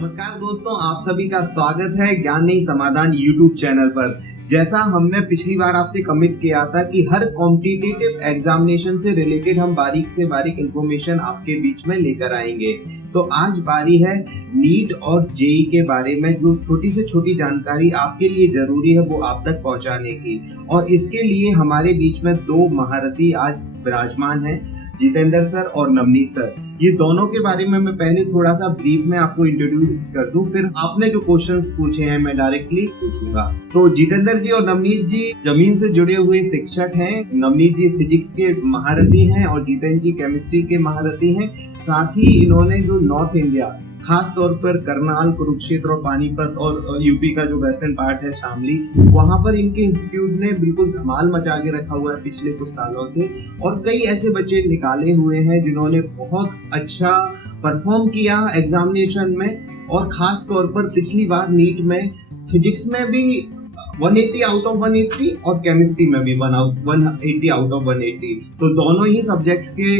नमस्कार दोस्तों, आप सभी का स्वागत है ज्ञान नहीं समाधान यूट्यूब चैनल पर। जैसा हमने पिछली बार आपसे कमिट किया था कि हर कॉम्पिटिटिव एग्जामिनेशन से रिलेटेड हम बारीक से बारीक इंफॉर्मेशन आपके बीच में लेकर आएंगे। तो आज बारी है नीट और जेई के बारे में, जो छोटी से छोटी जानकारी आपके लिए जरूरी है वो आप तक पहुंचाने की। और इसके लिए हमारे बीच में दो महारथी आज विराजमान हैं, जितेंद्र सर और नवनीत सर। ये दोनों के बारे में मैं पहले थोड़ा सा ब्रीफ में आपको इंट्रोड्यूस कर दूं, फिर आपने जो क्वेश्चंस पूछे हैं मैं डायरेक्टली पूछूंगा। तो जितेंद्र जी और नवनीत जी जमीन से जुड़े हुए शिक्षक हैं। नवनीत जी फिजिक्स के महारथी हैं और जितेंद्र जी केमिस्ट्री के महारथी हैं। साथ ही इन्होंने जो नॉर्थ इंडिया, खास तौर पर करनाल, कुरुक्षेत्र और पानीपत और यूपी का जो वेस्टर्न पार्ट है शामली, वहां पर इनके इंस्टीट्यूट ने बिल्कुल धमाल मचा के रखा हुआ है पिछले कुछ सालों से। और कई ऐसे बच्चे निकाले हुए हैं जिन्होंने बहुत अच्छा परफॉर्म किया एग्जामिनेशन में। और खास तौर पर पिछली बार नीट में फिजिक्स में भी 180 आउट ऑफ 180 और केमिस्ट्री में भी 180 आउट ऑफ 180। तो दोनों ही सब्जेक्ट्स के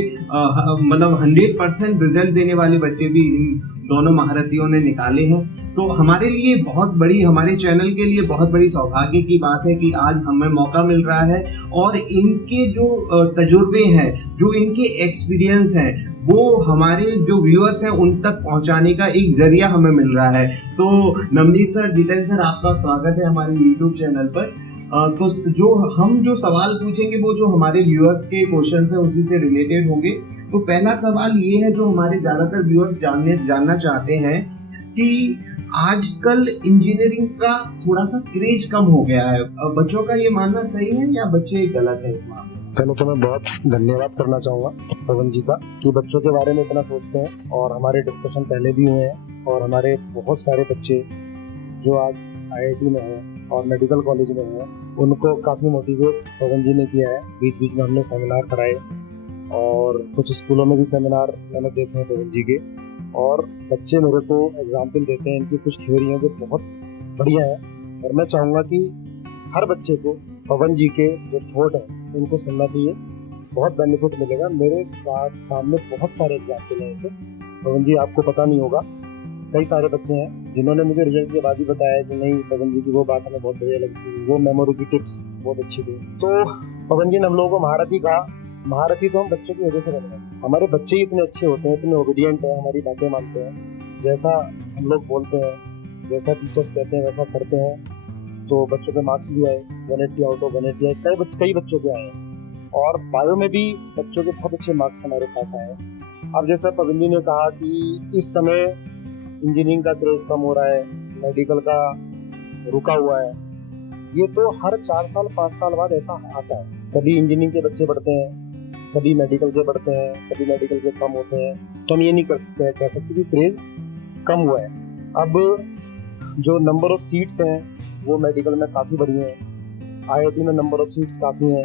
मतलब 100% रिजल्ट देने वाले बच्चे भी इन दोनों महारथियों ने निकाले हैं। तो हमारे लिए बहुत बड़ी, हमारे चैनल के लिए बहुत बड़ी सौभाग्य की बात है कि आज हमें मौका मिल रहा है और इनके जो तजुर्बे हैं, जो इनके एक्सपीरियंस हैं, वो हमारे जो व्यूअर्स हैं उन तक पहुंचाने का एक जरिया हमें मिल रहा है। तो नवनीत सर, जितेंद्र सर, आपका स्वागत है हमारे यूट्यूब चैनल पर। तो जो सवाल पूछेंगे वो जो हमारे व्यूअर्स के क्वेश्चंस हैं उसी से रिलेटेड होंगे। तो पहला सवाल ये है जो हमारे ज्यादातर व्यूअर्स जानना चाहते हैं कि आजकल इंजीनियरिंग का थोड़ा सा क्रेज कम हो गया है। बच्चों का ये मानना सही है या बच्चे गलत है इस मामले में? पहले तो मैं बहुत धन्यवाद करना चाहूँगा पवन जी का कि बच्चों के बारे में इतना सोचते हैं। और हमारे डिस्कशन पहले भी हुए हैं और हमारे बहुत सारे बच्चे जो आज IIT में हैं और मेडिकल कॉलेज में हैं, उनको काफ़ी मोटिवेट पवन जी ने किया है। बीच बीच में हमने सेमिनार कराए और कुछ स्कूलों में भी सेमिनार मैंने देखे हैं पवन जी के। और बच्चे मेरे को एग्जाम्पल देते हैं इनकी कुछ थ्योरियाँ जो बहुत बढ़िया है। और मैं चाहूँगा कि हर बच्चे को पवन जी के जो थॉट है उनको सुनना चाहिए, बहुत बेनिफिट मिलेगा। मेरे सामने बहुत सारे एग्जाम्पल हैं ऐसे। पवन जी, आपको पता नहीं होगा, कई सारे बच्चे हैं जिन्होंने मुझे रिजल्ट के बाद ही बताया कि नहीं पवन जी की वो बात हमें बहुत बढ़िया लगती, वो मेमोरी की टिप्स बहुत अच्छी थी। तो पवन जी ने हम लोगों को महारथी कहा। महारथी तो हम बच्चों की वजह से बन गए। हमारे बच्चे ही इतने अच्छे होते हैं, इतने ओबीडियंट हैं, हमारी बातें मानते हैं, जैसा हम लोग बोलते हैं, जैसा टीचर्स कहते हैं वैसा करते हैं। तो बच्चों के मार्क्स भी आए 180 आउट ऑफ 180 आए, कई बच्चों के आए। और बायो में भी बच्चों के बहुत अच्छे मार्क्स हमारे पास आए। अब जैसा पवन जी ने कहा कि इस समय इंजीनियरिंग का क्रेज कम हो रहा है, मेडिकल का रुका हुआ है, ये तो हर 4 साल 5 साल बाद ऐसा आता है। कभी इंजीनियरिंग के बच्चे बढ़ते हैं, कभी मेडिकल के बढ़ते हैं, कभी मेडिकल के कम होते हैं। तो हम ये नहीं कह सकते कि क्रेज कम हुआ है। अब जो नंबर ऑफ सीट्स हैं वो मेडिकल में काफ़ी बढ़ी हैं, IIT में नंबर ऑफ सीट्स काफ़ी हैं।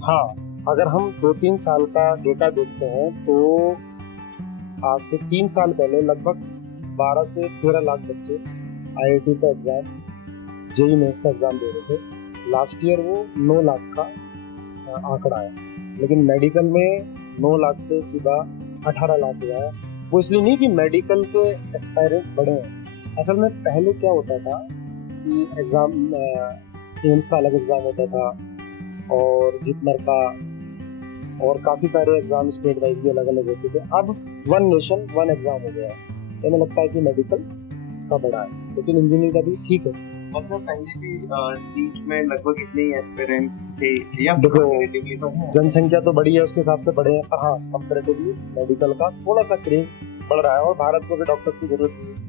हाँ, अगर हम 2-3 साल का डेटा देखते हैं तो आज से 3 साल पहले लगभग 12 से 13 लाख बच्चे IIT का एग्ज़ाम, जेईई मेंस का एग्ज़ाम दे रहे थे। लास्ट ईयर वो 9 लाख का आंकड़ा है, लेकिन मेडिकल में 9 लाख से सीधा 18 लाख हुआ है। वो इसलिए नहीं कि मेडिकल के एस्पायरेंट्स बढ़े हैं। असल में पहले क्या होता था कि एग्ज़ाम एम्स का अलग एग्ज़ाम होता था और जिपमर का और काफ़ी सारे एग्ज़ाम स्टेट वाइज भी अलग अलग होते थे। अब 1 नेशन 1 एग्ज़ाम हो गया है। तो हमें लगता है कि मेडिकल का बड़ा है, लेकिन इंजीनियरिंग का भी ठीक है। मतलब पहले भी नीट में लगभग इतने ही एस्पिरेंट्स थे या देखो जनसंख्या तो बड़ी है, उसके हिसाब से बड़े हैं, पर हाँ कंपैरेटिवली मेडिकल का थोड़ा सा क्रेज बढ़ रहा है। और भारत को भी डॉक्टर्स की जरूरत है,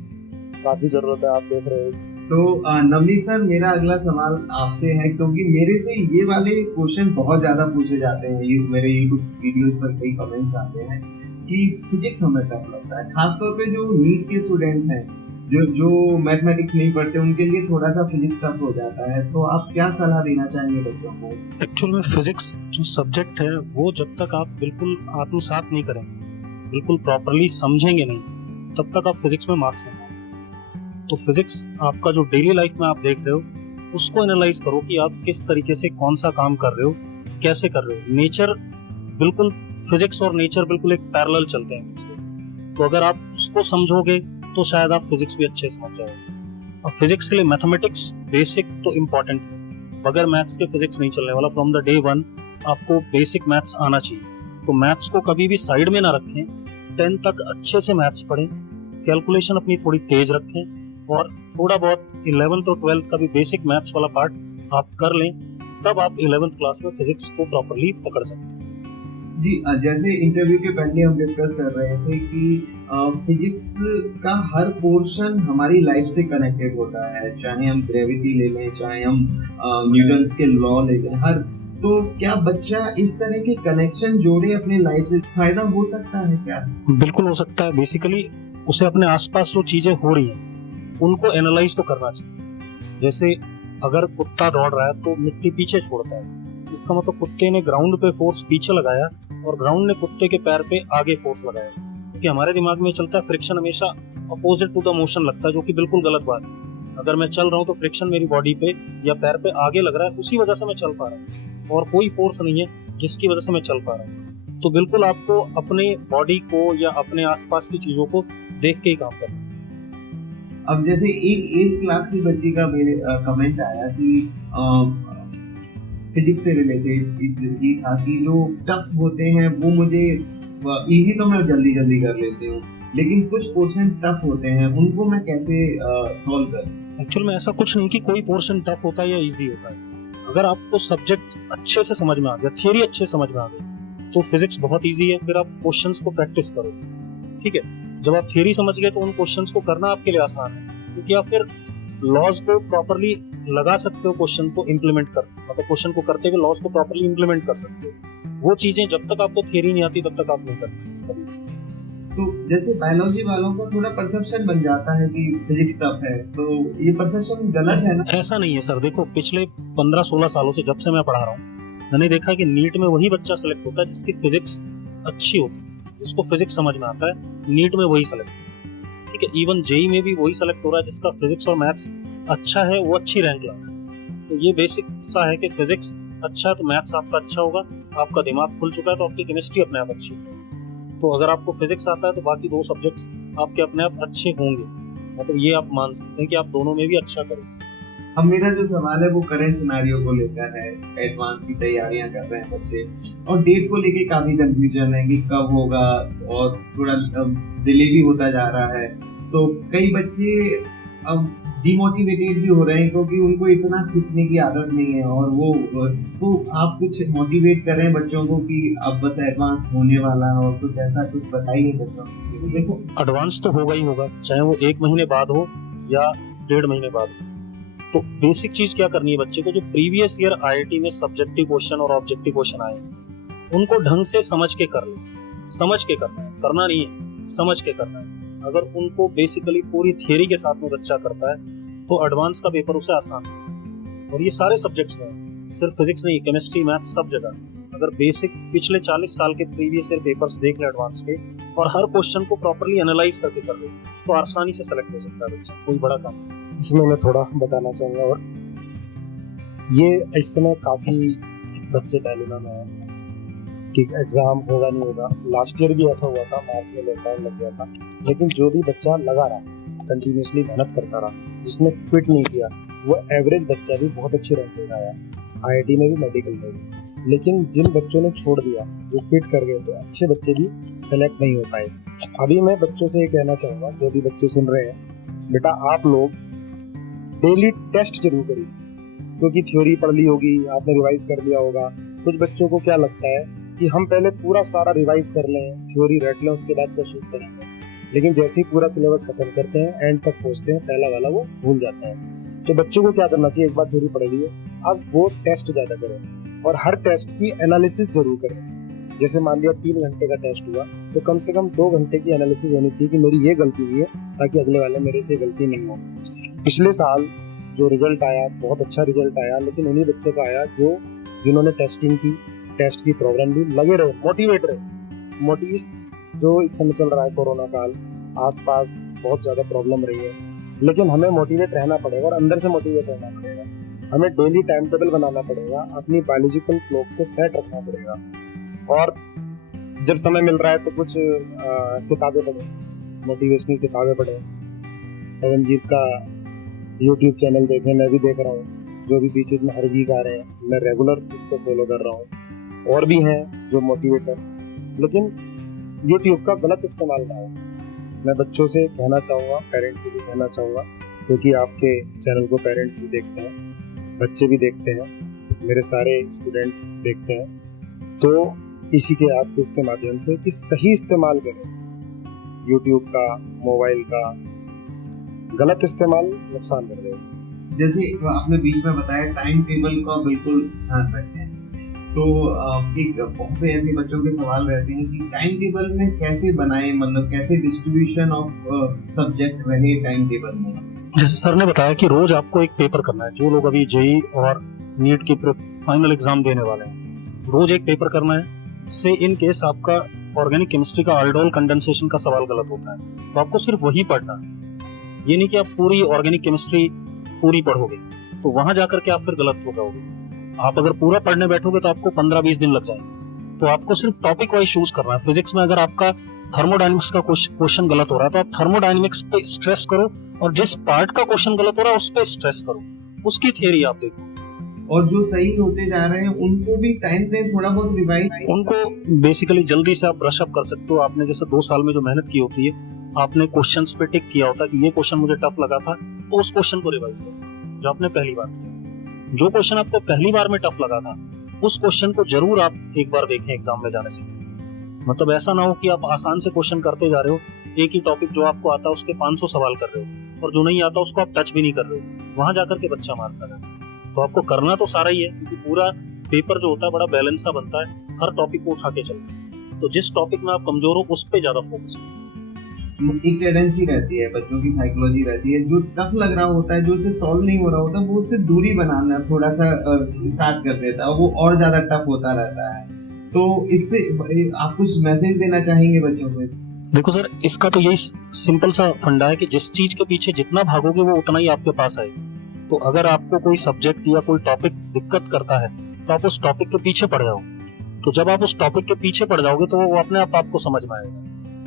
काफी जरूरत है, आप देख रहे हो। तो नवनीत सर, मेरा अगला सवाल आपसे है, क्योंकि मेरे से ये वाले क्वेश्चन बहुत ज्यादा पूछे जाते हैं, मेरे यूट्यूब वीडियोस पर कई कमेंट्स आते हैं कि फिजिक्स हमें टफ लगता है। खासतौर पे जो नीट के स्टूडेंट हैं, जो मैथमेटिक्स नहीं पढ़ते, उनके लिए थोड़ा सा फिजिक्स टफ हो जाता है। तो आप क्या सलाह देना चाहेंगे बच्चों को? एक्चुअल में फिजिक्स जो सब्जेक्ट है वो जब तक आप बिल्कुल आत्मसात नहीं करेंगे, बिल्कुल प्रॉपरली समझेंगे नहीं, तब तक आप फिजिक्स में मार्क्स नहीं पाएंगे। तो फिजिक्स आपका जो डेली लाइफ में आप देख रहे हो उसको एनालाइज करो कि आप किस तरीके से कौन सा काम कर रहे हो, कैसे कर रहे हो। नेचर बिल्कुल, फिजिक्स और नेचर बिल्कुल एक पैरेलल चलते हैं। तो अगर आप उसको समझोगे तो शायद आप फिजिक्स भी अच्छे से समझ जाओगे। और फिजिक्स के लिए मैथमेटिक्स बेसिक तो इम्पोर्टेंट है, बगैर मैथ्स के फिजिक्स नहीं चलने वाला। फ्रॉम द डे वन आपको बेसिक मैथ्स आना चाहिए। तो मैथ्स को कभी भी साइड में ना रखें, 10 तक अच्छे से मैथ्स पढ़ें, कैलकुलेशन अपनी थोड़ी तेज रखें और थोड़ा बहुत 11th और 12th का भी बेसिक मैथ्स वाला पार्ट आप कर लें, तब आप 11th क्लास में फिजिक्स को प्रॉपर्ली पकड़ सकते हैं। जी, जैसे इंटरव्यू के पहले हम डिस्कस कर रहे थे कि फिजिक्स का हर पोर्शन हमारी लाइफ से कनेक्टेड होता है, चाहे हम ग्रेविटी ले लें, चाहे हम न्यूटन्स के लॉ ले लें, हर। तो क्या बच्चा इस तरह के कनेक्शन जोड़े अपने लाइफ से, फायदा हो सकता है क्या? बिल्कुल हो सकता है। बेसिकली उसे अपने आसपास जो चीजें हो रही हैं उनको एनालाइज तो करना चाहिए। जैसे अगर कुत्ता दौड़ रहा है तो मिट्टी पीछे छोड़ता है, इसका मतलब कुत्ते ने ग्राउंड पे फोर्स पीछे लगाया और ग्राउंड ने कुत्ते के पैर पे आगे फोर्स लगाया। क्योंकि हमारे दिमाग में चलता है फ्रिक्शन हमेशा अपोजिट टू द मोशन लगता है, जो कि बिल्कुल गलत बात है। अगर मैं चल रहा हूँ तो फ्रिक्शन मेरी बॉडी पे या पैर पे आगे लग रहा है, उसी वजह से मैं चल पा रहा हूँ, और कोई फोर्स नहीं है जिसकी वजह से मैं चल पा रहा हूँ। तो बिल्कुल आपको अपने बॉडी को या अपने आसपास की चीजों को देख के ही काम करना है। अब जैसे एक 8th क्लास की बच्ची का मेरे कमेंट आया कि फिजिक्स से रिलेटेड ये था कि जो टफ होते हैं वो मुझे इजी तो मैं जल्दी जल्दी कर लेती हूँ, लेकिन कुछ पोर्शन टफ होते हैं उनको मैं कैसे सॉल्व करूँ? एक्चुअल में ऐसा कुछ नहीं कि कोई पोर्शन टफ होता है या इजी होता है। अगर आपको सब्जेक्ट अच्छे से समझ में आ गया, थियरी अच्छे समझ में आ गई, तो फिजिक्स बहुत इजी है। फिर आप क्वेश्चंस को प्रैक्टिस करो, ठीक है। जब आप थियरी समझ गए तो उन क्वेश्चंस को करना आपके लिए आसान है, क्योंकि आप फिर लॉज को प्रॉपर्ली लगा सकते हो, क्वेश्चन को इम्प्लीमेंट कर, मतलब क्वेश्चन को करते हुए लॉज को प्रॉपर्ली इम्प्लीमेंट कर सकते हो। वो चीजें जब तक आपको थियरी नहीं आती तब तक आप नहीं करते। तो जैसे बायोलॉजी वालों का थोड़ा परसेप्शन बन जाता है कि फिजिक्स टफ है, तो ये परसेप्शन गलत है ना? ऐसा नहीं है सर। देखो, पिछले 15-16 सालों से जब से मैं पढ़ा रहा हूँ, मैंने देखा है कि नीट में वही बच्चा सेलेक्ट होता है जिसकी फिजिक्स अच्छी होती है, जिसको फिजिक्स समझ में आता है, नीट में वही सेलेक्ट होता है, ठीक है। इवन जेई में भी वही सेलेक्ट हो रहा है जिसका फिजिक्स और मैथ्स अच्छा है, वो अच्छी रैंक ला रहा है। तो ये बेसिक सा है कि फिजिक्स अच्छा है तो मैथ्स आपका अच्छा होगा, आपका दिमाग खुल चुका है तो आपकी केमिस्ट्री अपने आप अच्छी होगी। तो अगर आपको फिजिक्स आता है तो बाकी 2 सब्जेक्ट्स आपके अपने आप अच्छे होंगे, मतलब ये आप मान सकते हैं कि आप दोनों में भी अच्छा करें। अब मेरा जो सवाल है वो करंट सिनेरियो को लेकर है। एडवांस की तैयारियां कर रहे हैं बच्चे और डेट को लेके काफी कंफ्यूजन है कि कब होगा, और थोड़ा डिले भी होता जा रहा है। तो कई बच्चे अब डिमोटिवेटेड भी हो रहे हैं क्योंकि उनको इतना खींचने की आदत नहीं है, और वो तो आप कुछ मोटिवेट कर रहे हैं बच्चों को कि अब बस एडवांस होने वाला है, और कुछ ऐसा कुछ बताइए बच्चों को। तो देखो, एडवांस तो होगा ही होगा, चाहे वो 1 महीने बाद हो या 1.5 महीने बाद हो। तो बेसिक चीज क्या करनी है बच्चे को, जो प्रीवियस ईयर आईआईटी में सब्जेक्टिव क्वेश्चन और ऑब्जेक्टिव क्वेश्चन आए उनको ढंग से समझ के कर ले। समझ के करना है, करना नहीं है, समझ के करना है। अगर उनको बेसिकली पूरी थियरी के साथ में बच्चा करता है तो एडवांस का पेपर उसे आसान है। और ये सारे सब्जेक्ट्स में, सिर्फ फिजिक्स नहीं, केमिस्ट्री, मैथ, सब जगह अगर बेसिक पिछले 40 साल के प्रीवियस ईयर पेपर्स देख ले एडवांस के, और हर क्वेश्चन को प्रॉपर्ली एनालाइज करके कर ले, तो आसानी से सेलेक्ट हो सकता है बच्चा, कोई बड़ा काम नहीं। इसमें मैं थोड़ा बताना चाहूँगा, और ये इस समय काफ़ी बच्चे डायलेमा में हैं कि एग्ज़ाम होगा नहीं होगा। लास्ट ईयर भी ऐसा हुआ था, मार्च में लॉकडाउन लग गया था, लेकिन जो भी बच्चा लगा रहा, कंटिन्यूसली मेहनत करता रहा, जिसने क्विट नहीं किया, वो एवरेज बच्चा भी बहुत अच्छी रैंक लेकर आया, आईआईटी में भी, मेडिकल में भी। लेकिन जिन बच्चों ने छोड़ दिया, जो क्विट कर गए, तो अच्छे बच्चे भी सेलेक्ट नहीं हो पाए। अभी मैं बच्चों से ये कहना चाहूँगा, जो भी बच्चे सुन रहे हैं, बेटा आप लोग डेली टेस्ट जरूर करिए, क्योंकि थ्योरी पढ़ ली होगी, आपने रिवाइज कर लिया होगा। कुछ बच्चों को क्या लगता है कि हम पहले पूरा सारा रिवाइज कर लें, थ्योरी रट लें, उसके बाद क्वेश्चंस करेंगे, लेकिन जैसे ही पूरा सिलेबस खत्म करते हैं, एंड तक पहुंचते हैं, पहला वाला वो भूल जाता है। तो बच्चों को क्या करना चाहिए, एक बार थ्योरी पढ़ लिए, अब वो टेस्ट ज्यादा करें और हर टेस्ट की एनालिसिस जरूर करें। जैसे मान लिया 3 घंटे का टेस्ट हुआ, तो कम से कम 2 घंटे की एनालिसिस होनी चाहिए कि मेरी ये गलती हुई है, ताकि अगले वाले मेरे से गलती नहीं हो। पिछले साल जो रिजल्ट आया, बहुत अच्छा रिजल्ट आया, लेकिन उन्हीं बच्चों का आया जिन्होंने टेस्टिंग की, टेस्ट की प्रॉब्लम भी लगे रहे, मोटिवेट रहे। जो इस समय चल रहा है कोरोना काल, आसपास बहुत ज्यादा प्रॉब्लम रही है, लेकिन हमें मोटिवेट रहना पड़ेगा और अंदर से मोटिवेट रहना पड़ेगा। हमें डेली टाइम टेबल बनाना पड़ेगा, अपनी बायोलॉजिकल क्लॉक को सेट रखना पड़ेगा, और जब समय मिल रहा है तो कुछ किताबें पढ़ें, मोटिवेशनल किताबें पढ़ें, पवनजीत का YouTube चैनल देखें, मैं भी देख रहा हूँ। जो भी बीच में हर वीक आ रहे हैं मैं रेगुलर उसको फॉलो कर रहा हूँ। और भी हैं जो मोटिवेटर, लेकिन YouTube का गलत इस्तेमाल ना हो। मैं बच्चों से कहना चाहूँगा, पेरेंट्स से भी कहना चाहूँगा, क्योंकि आपके चैनल को पेरेंट्स भी देखते हैं, बच्चे भी देखते हैं, मेरे सारे स्टूडेंट देखते हैं, तो इसी के आपके इसके माध्यम से कि सही इस्तेमाल करें YouTube का, मोबाइल का। गलत इस्तेमाल नुकसान कर देगा। जैसे आपने बीच में बताया टाइम टेबल का बिल्कुल ध्यान रखें, तो एक बहुत से ऐसे बच्चों के सवाल रहते हैं कि टाइम टेबल में कैसे बनाएं, मतलब कैसे डिस्ट्रीब्यूशन ऑफ सब्जेक्ट रहे टाइम टेबल में। जैसे सर ने बताया कि रोज आपको एक पेपर करना है। जो लोग अभी जेई और नीट की फाइनल एग्जाम देने वाले हैं, रोज एक पेपर करना है। से इन केस आपका ऑर्गेनिक केमिस्ट्री का अल्डोल कंडेंसेशन का सवाल गलत होता है, तो आपको सिर्फ वही पढ़ना है। ये नहीं कि आप पूरी ऑर्गेनिक केमिस्ट्री पूरी पढ़ोगे, तो वहां जाकर के आप फिर गलत हो जाओगे। आप अगर पूरा पढ़ने बैठोगे तो आपको 15-20 दिन लग जाएंगे। तो आपको सिर्फ टॉपिक वाइज चूज करना है। फिजिक्स में अगर आपका थर्मोडायनेमिक्स का क्वेश्चन गलत हो रहा है तो आप थर्मोडायनेमिक्स पे स्ट्रेस करो, और जिस पार्ट का क्वेश्चन गलत हो रहा है उस पे स्ट्रेस करो, उसकी थ्योरी आप देखो। और जो सही होते जा रहे हैं उनको भी टाइम पे थोड़ा बहुत रिवाइज, उनको बेसिकली जल्दी से आप ब्रश अप कर सकते हो। आपने जैसे 2 साल में जो मेहनत की होती है, आपने क्वेश्चंस पे टिक किया होता है कि ये क्वेश्चन मुझे टफ लगा था, तो उस क्वेश्चन को रिवाइज करो जो आपने पहली बार किया। जो क्वेश्चन आपको पहली बार में टफ लगा था, उस क्वेश्चन को जरूर आप एक बार देखें एग्जाम में जाने से पहले। मतलब ऐसा ना हो कि आप आसान से क्वेश्चन करते जा रहे हो, एक ही टॉपिक जो आपको आता है उसके 500 सवाल कर रहे हो, और जो नहीं आता उसको आप टच भी नहीं कर रहे हो, वहां जाकर के बच्चा मार कर रहा है। तो आपको करना तो सारा ही है, क्योंकि पूरा पेपर जो होता है बड़ा बैलेंस सा बनता है, हर टॉपिक को उठा के चलते। तो जिस टॉपिक में आप कमजोर हो उस पे ज्यादा फोकस करो। एक टेंडेंसी रहती है, बच्चों की साइकोलॉजी रहती है, जो टफ लग रहा होता है, जो उससे सॉल्व नहीं हो रहा होता, वो उससे दूरी बनाना थोड़ा सा स्टार्ट कर देता है, वो और ज्यादा टफ होता रहता है। तो इससे आप कुछ मैसेज देना चाहेंगे बच्चों को? देखो सर, इसका तो यही सिंपल सा फंडा है कि जिस चीज के पीछे जितना भागोगे वो उतना ही आपके पास आएगा। तो अगर आपको कोई सब्जेक्ट या कोई टॉपिक दिक्कत करता है तो आप उस टॉपिक के पीछे पड़ जाओ। तो जब आप उस टॉपिक के पीछे पड़ जाओगे तो वो अपने आप आपको समझ में आएगा।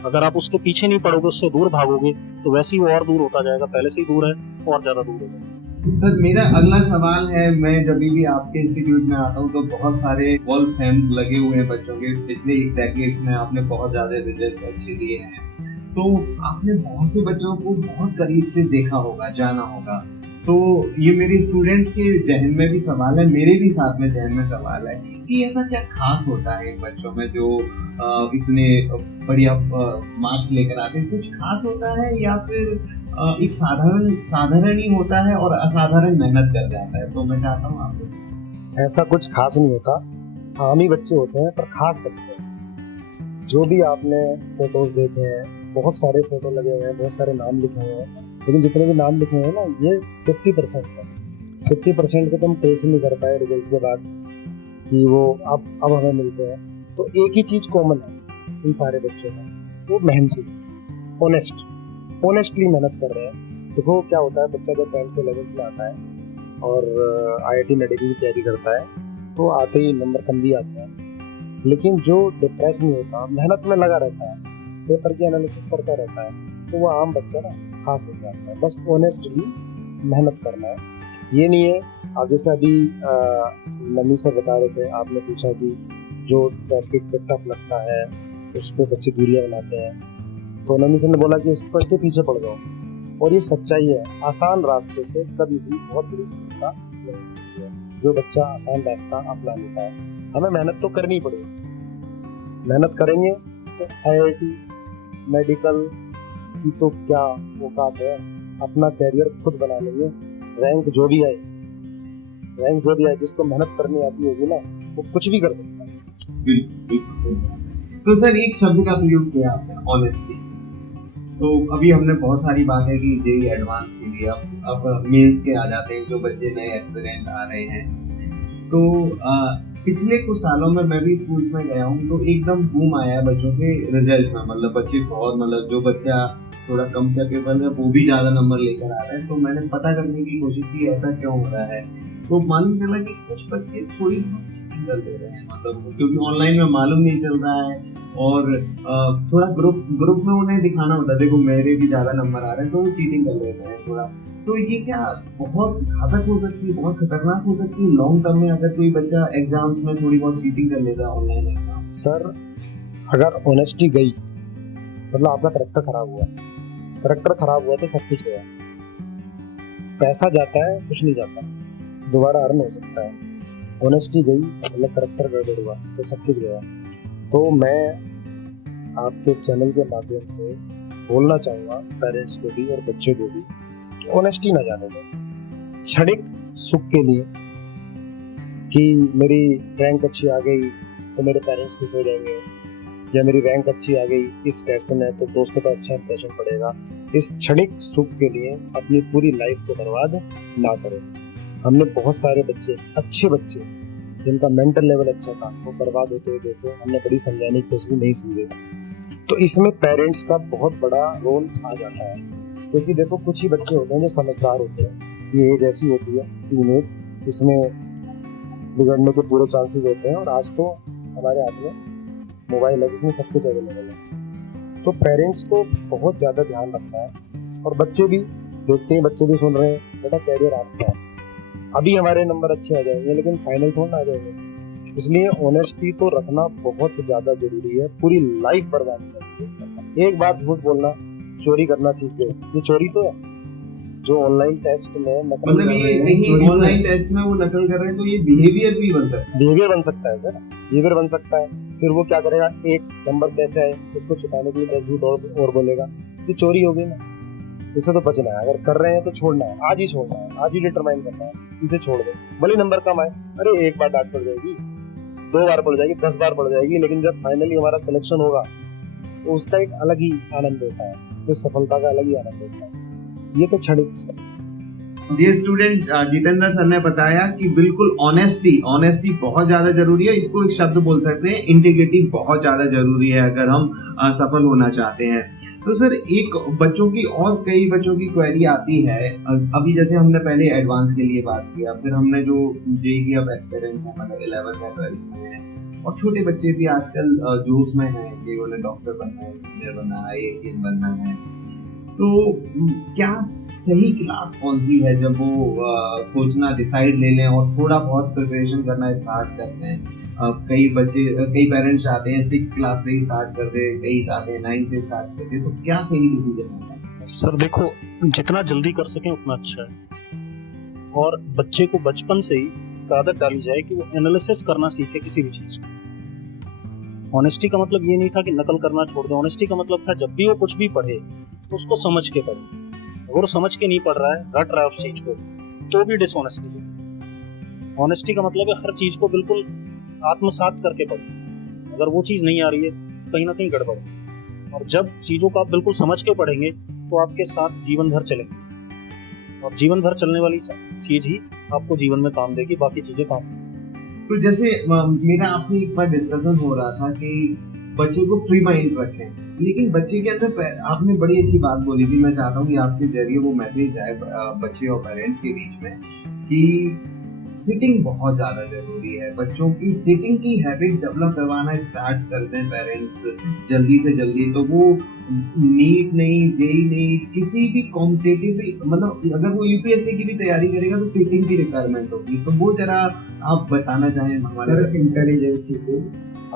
अगर आप उसके पीछे नहीं पड़ोगे, उससे दूर भागोगे, तो वैसे ही वो और दूर होता जाएगा। पहले से ही दूर है, और ज्यादा दूर हो जाएगा। सर मेरा अगला सवाल है, मैं जब भी आपके इंस्टीट्यूट में आता हूँ तो बहुत सारे वॉल फैन लगे हुए हैं बच्चों के। पिछले एक डेकेड में आपने बहुत ज्यादा रिजल्ट अच्छे दिए हैं, तो आपने बहुत से बच्चों को बहुत करीब से देखा होगा, जाना होगा। तो ये मेरे स्टूडेंट्स के जहन में भी सवाल है, मेरे भी साथ में जहन में सवाल है कि ऐसा क्या खास होता है इन बच्चों में जो इतने बढ़िया मार्क्स लेकर आते हैं? कुछ खास होता है या फिर एक साधारण ही होता है और असाधारण मेहनत कर जाता है? तो मैं चाहता हूँ आपको। ऐसा कुछ खास नहीं होता, आम ही बच्चे होते हैं, पर खास बच्चे हैं। जो भी आपने फोटोज देखे हैं, बहुत सारे फोटो लगे हुए हैं, बहुत सारे नाम लिखे हुए हैं, लेकिन जितने भी नाम लिखे हुए हैं ना, ये 50% है। 50% के तुम टेस्ट नहीं कर पाए रिजल्ट के बाद कि वो अब हमें मिलते हैं। तो एक ही चीज कॉमन है इन सारे बच्चों में, वो मेहनती, ऑनेस्टली मेहनत कर रहे हैं। देखो क्या होता है, बच्चा जब 10th से 11th में आता है और IIT मेडिकल की तैयारी करता है, तो आते ही नंबर कम भी आते हैं, लेकिन जो डिप्रेस नहीं होता, मेहनत में लगा रहता है, पेपर की एनालिसिस करता रहता है, तो वो आम बच्चा ना खास हो जाता है। बस ऑनेस्टली मेहनत करना है। ये नहीं है, आप जैसे अभी नमी सर बता रहे थे, आपने पूछा कि जो टॉपिक पे टफ लगता है उस पर बच्चे दूरियां बनाते हैं, तो नमी सर ने बोला कि उस पर के पीछे पड़ जाओ। और ये सच्चाई है, आसान रास्ते से कभी भी बहुत बड़ी सफलता नहीं मिलती है। जो बच्चा आसान रास्ता अपना लेता है, हमें मेहनत तो करनी पड़ेगी। मेहनत करेंगे तो IIT मेडिकल की तो क्या औकात है, अपना कैरियर खुद बना लेंगे। रैंक जो भी आए, जिसको मेहनत करनी आती होगी ना, वो कुछ भी कर सकता है। तो सर एक शब्द का प्रयोग किया आपने, ऑनेस्टली। तो अभी हमने बहुत सारी बातें की जेईई एडवांस के लिए, अब मेंस के आ जाते हैं जो बच्चे नए एस्पिरेंट आ रहे हैं। तो पिछले कुछ सालों में मैं भी स्कूल्स में गया हूँ, तो एकदम बूम आया है बच्चों के रिजल्ट में। मतलब बच्चे बहुत, मतलब जो बच्चा थोड़ा कम कैपेबल है वो भी ज्यादा नंबर लेकर आ रहे हैं। तो मैंने पता करने की कोशिश की ऐसा क्यों हो रहा है, तो मालूम चला कि कुछ बच्चे थोड़ी बहुत चीटिंग कर दे रहे हैं, मतलब क्योंकि ऑनलाइन में मालूम नहीं चल रहा है और थोड़ा ग्रुप में उन्हें दिखाना होता है देखो मेरे भी ज्यादा नंबर आ रहे हैं, तो वो चीटिंग कर लेते हैं थोड़ा। तो ये क्या बहुत घातक हो सकती है, बहुत खतरनाक हो सकती है लॉन्ग टर्म में अगर कोई बच्चा एग्जाम्स में थोड़ी बहुत चीटिंग कर लेता है ऑनलाइन एग्जाम। सर अगर ऑनेस्टी गई मतलब आपका करेक्टर खराब हुआ, करेक्टर खराब हुआ तो सब कुछ गया। पैसा जाता है कुछ नहीं जाता, दोबारा अर्न हो सकता है। ऑनेस्टी गई मतलब करेक्टर गड़बड़ हुआ तो सब कुछ गया। तो मैं आपके इस चैनल के माध्यम से बोलना चाहूँगा पेरेंट्स को भी और बच्चों को भी कि ऑनेस्टी ना जाने दें क्षणिक सुख के लिए, कि मेरी रैंक अच्छी आ गई तो मेरे पेरेंट्स खुश हो जाएंगे, या मेरी रैंक अच्छी आ गई इस टेस्ट में तो दोस्तों का अच्छा इंप्रेशन पड़ेगा। इस क्षणिक सुख के लिए अपनी पूरी लाइफ को बर्बाद ना करें। हमने बहुत सारे बच्चे, अच्छे बच्चे जिनका मेंटल लेवल अच्छा था वो बर्बाद होते हुए देखे, हमने बड़ी समझाने की कोशिश नहीं समझे। तो इसमें पेरेंट्स का बहुत बड़ा रोल आ जाता है, क्योंकि देखो कुछ ही बच्चे होते हैं जो समझदार होते हैं, ये एज ऐसी होती है टीनेज, इसमें बिगड़ने के पूरे चांसेस होते हैं। और आज तो हमारे हाथ में मोबाइल है जिसमें सब कुछ अवेलेबल है। तो पेरेंट्स को बहुत ज़्यादा ध्यान रखना है, और बच्चे भी देखते हैं, बच्चे भी सुन रहे हैं, बेटा कैरियर आपका है, अभी हमारे नंबर अच्छे आ जाएंगे लेकिन फाइनल थोड़ा आ जाएंगे। इसलिए ऑनेस्टी तो रखना बहुत ज़्यादा जरूरी है, पूरी लाइफ बर्बाद करती है। एक बार झूठ बोलना, चोरी करना सीख गए, ये चोरी तो है। जो ऑनलाइन टेस्ट में नकल मतलब कर रहे ये हैं, कहीं चोरी ऑनलाइन टेस्ट में वो नकल कर रहे हैं तो ये बिहेवियर भी बन सकता है। बिहेवियर बन सकता है सर, बिहेवियर बन सकता है। फिर वो क्या करेगा, एक नंबर कैसे आए उसको छुपाने के लिए 10 झूठ और बोलेगा, ये चोरी हो गई ना। इससे तो बचना है, अगर कर रहे हैं तो छोड़ना है, आज ही छोड़ना है, आज ही डिटरमाइन करना है, इसे छोड़ दो। भले नंबर कम आए, अरे एक बार डांट पड़ जाएगी, 2 बार पड़ जाएगी, 10 बार पड़ जाएगी, लेकिन जब फाइनली हमारा सिलेक्शन होगा तो उसका एक अलग ही आनंद होता है, उस सफलता का अलग ही आनंद होता है। ये तो क्षणिक। ये स्टूडेंट जितेंद्र सर ने बताया कि बिल्कुल ऑनेस्टी बहुत ज्यादा जरूरी है। इसको एक शब्द बोल सकते हैं, इंटीग्रिटी बहुत ज्यादा जरूरी है अगर हम सफल होना चाहते हैं। तो सर एक बच्चों की और कई बच्चों की क्वेरी आती है, अभी जैसे हमने पहले एडवांस के लिए बात किया, फिर हमने जो जेईई अब एक्सपीरियंस है मतलब 11 या 12 में है, और छोटे बच्चे भी आजकल जोश में हैं कि उन्हें डॉक्टर बनना है, इंजीनियर बनना है, एएस बनना है। तो क्या सही क्लास कौन सी है जब वो सोचना डिसाइड ले लें और थोड़ा बहुत प्रिपरेशन करना स्टार्ट करते हैं? कई पेरेंट्स चाहते हैं 6 क्लास से ही स्टार्ट कर दे, कई चाहते हैं 9 से स्टार्ट कर दे, तो क्या सही डिसीजन है? सर देखो, जितना जल्दी कर सकें उतना अच्छा है, और बच्चे को बचपन से ही आदत डाली जाए कि वो एनालिसिस करना सीखे किसी भी चीज का। ऑनेस्टी का मतलब ये नहीं था कि नकल करना छोड़ दे, ऑनेस्टी का मतलब था जब भी वो कुछ भी पढ़े तो उसको समझ के पढ़े। अगर वो समझ के नहीं पढ़ रहा है, रट रहा है उस चीज को, तो भी डिसऑनेस्टी है। ऑनेस्टी का मतलब है हर चीज को बिल्कुल आत्मसात करके पढ़े। अगर वो चीज नहीं आ रही है कहीं ना कहीं गड़बड़ है। और जब चीजों को आप बिल्कुल समझ के पढ़ेंगे तो आपके साथ जीवन भर चलेंगे, और जीवन भर चलने वाली चीज ही आपको जीवन में काम देगी, बाकी चीजें काम देगी। तो जैसे मेरा आपसे एक बार डिस्कशन हो रहा था कि बच्चे को फ्री माइंड रखें, लेकिन बच्चे के अंदर आपने बड़ी अच्छी बात बोली थी, मैं चाहता हूँ कि आपके जरिए वो मैसेज जाए बच्चे और पेरेंट्स के बीच में कि सिटिंग बहुत ज्यादा जरूरी है। बच्चों की सिटिंग की हैबिट डेवलप करवाना स्टार्ट कर दें पेरेंट्स जल्दी से जल्दी, तो वो नीट नहीं, जेईई नहीं, किसी भी कॉम्पिटिटिव मतलब अगर वो यूपीएससी की भी तैयारी करेगा तो सिटिंग की रिक्वायरमेंट होगी। तो वो जरा आप बताना चाहें हमारे। इंटेलिजेंसी को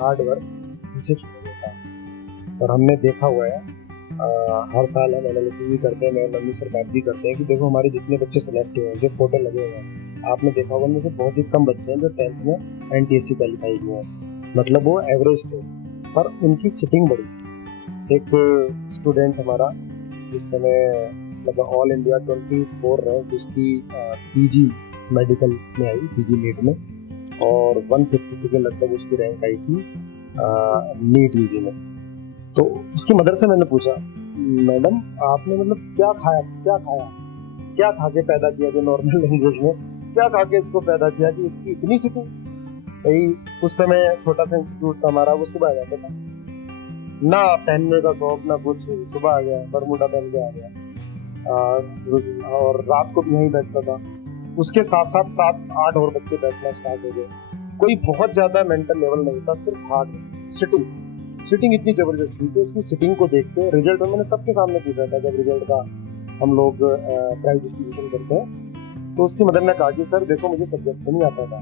हार्ड वर्क पीछे छोड़ देता है, और हमने देखा हुआ है, हर साल हम एनालिसिस भी करते हैं, मम्मी सर बात भी करते हैं कि देखो हमारे जितने बच्चे सेलेक्ट हुए हैं, जो फोटो लगे हुए हैं, आपने देखा होगा उनमें से बहुत ही कम बच्चे हैं जो 10th में एनटीएससी क्वालिफाई हुए हैं, मतलब वो एवरेज थे, पर उनकी सिटिंग बड़ी। एक स्टूडेंट हमारा इस समय मतलब ऑल इंडिया 24 रैंक उसकी पीजी मेडिकल में आई, पीजी नीट में, और 152 के लगभग उसकी रैंक आई थी नीट यूजी में। तो उसकी मदर से मैंने पूछा, मैडम आपने मतलब क्या खा के पैदा किया, जो नॉर्मल लैंग्वेज में क्या खा के इसको पैदा किया कि इसकी इतनी सिटिंग। भाई उस समय छोटा सा इंस्टीट्यूट था हमारा, वो सुबह आ जाता था, ना पहनने का शौक ना कुछ, सुबह आ गया बरमूडा पहन के आ गया, और रात को भी यहीं बैठता था। उसके साथ साथ 7-8 और बच्चे बैठना स्टार्ट हो गए। कोई बहुत ज्यादा मेंटल लेवल नहीं था, सिर्फ हार्ड सिटिंग इतनी जबरदस्त थी कि उसकी सिटिंग को देख के रिजल्ट में मैंने सबके सामने पूछा था, जब रिजल्ट का हम लोग प्राइज डिस्ट्रीब्यूशन करते हैं, तो उसकी मदर ने कहा कि सर देखो मुझे सब्जेक्ट नहीं आता था,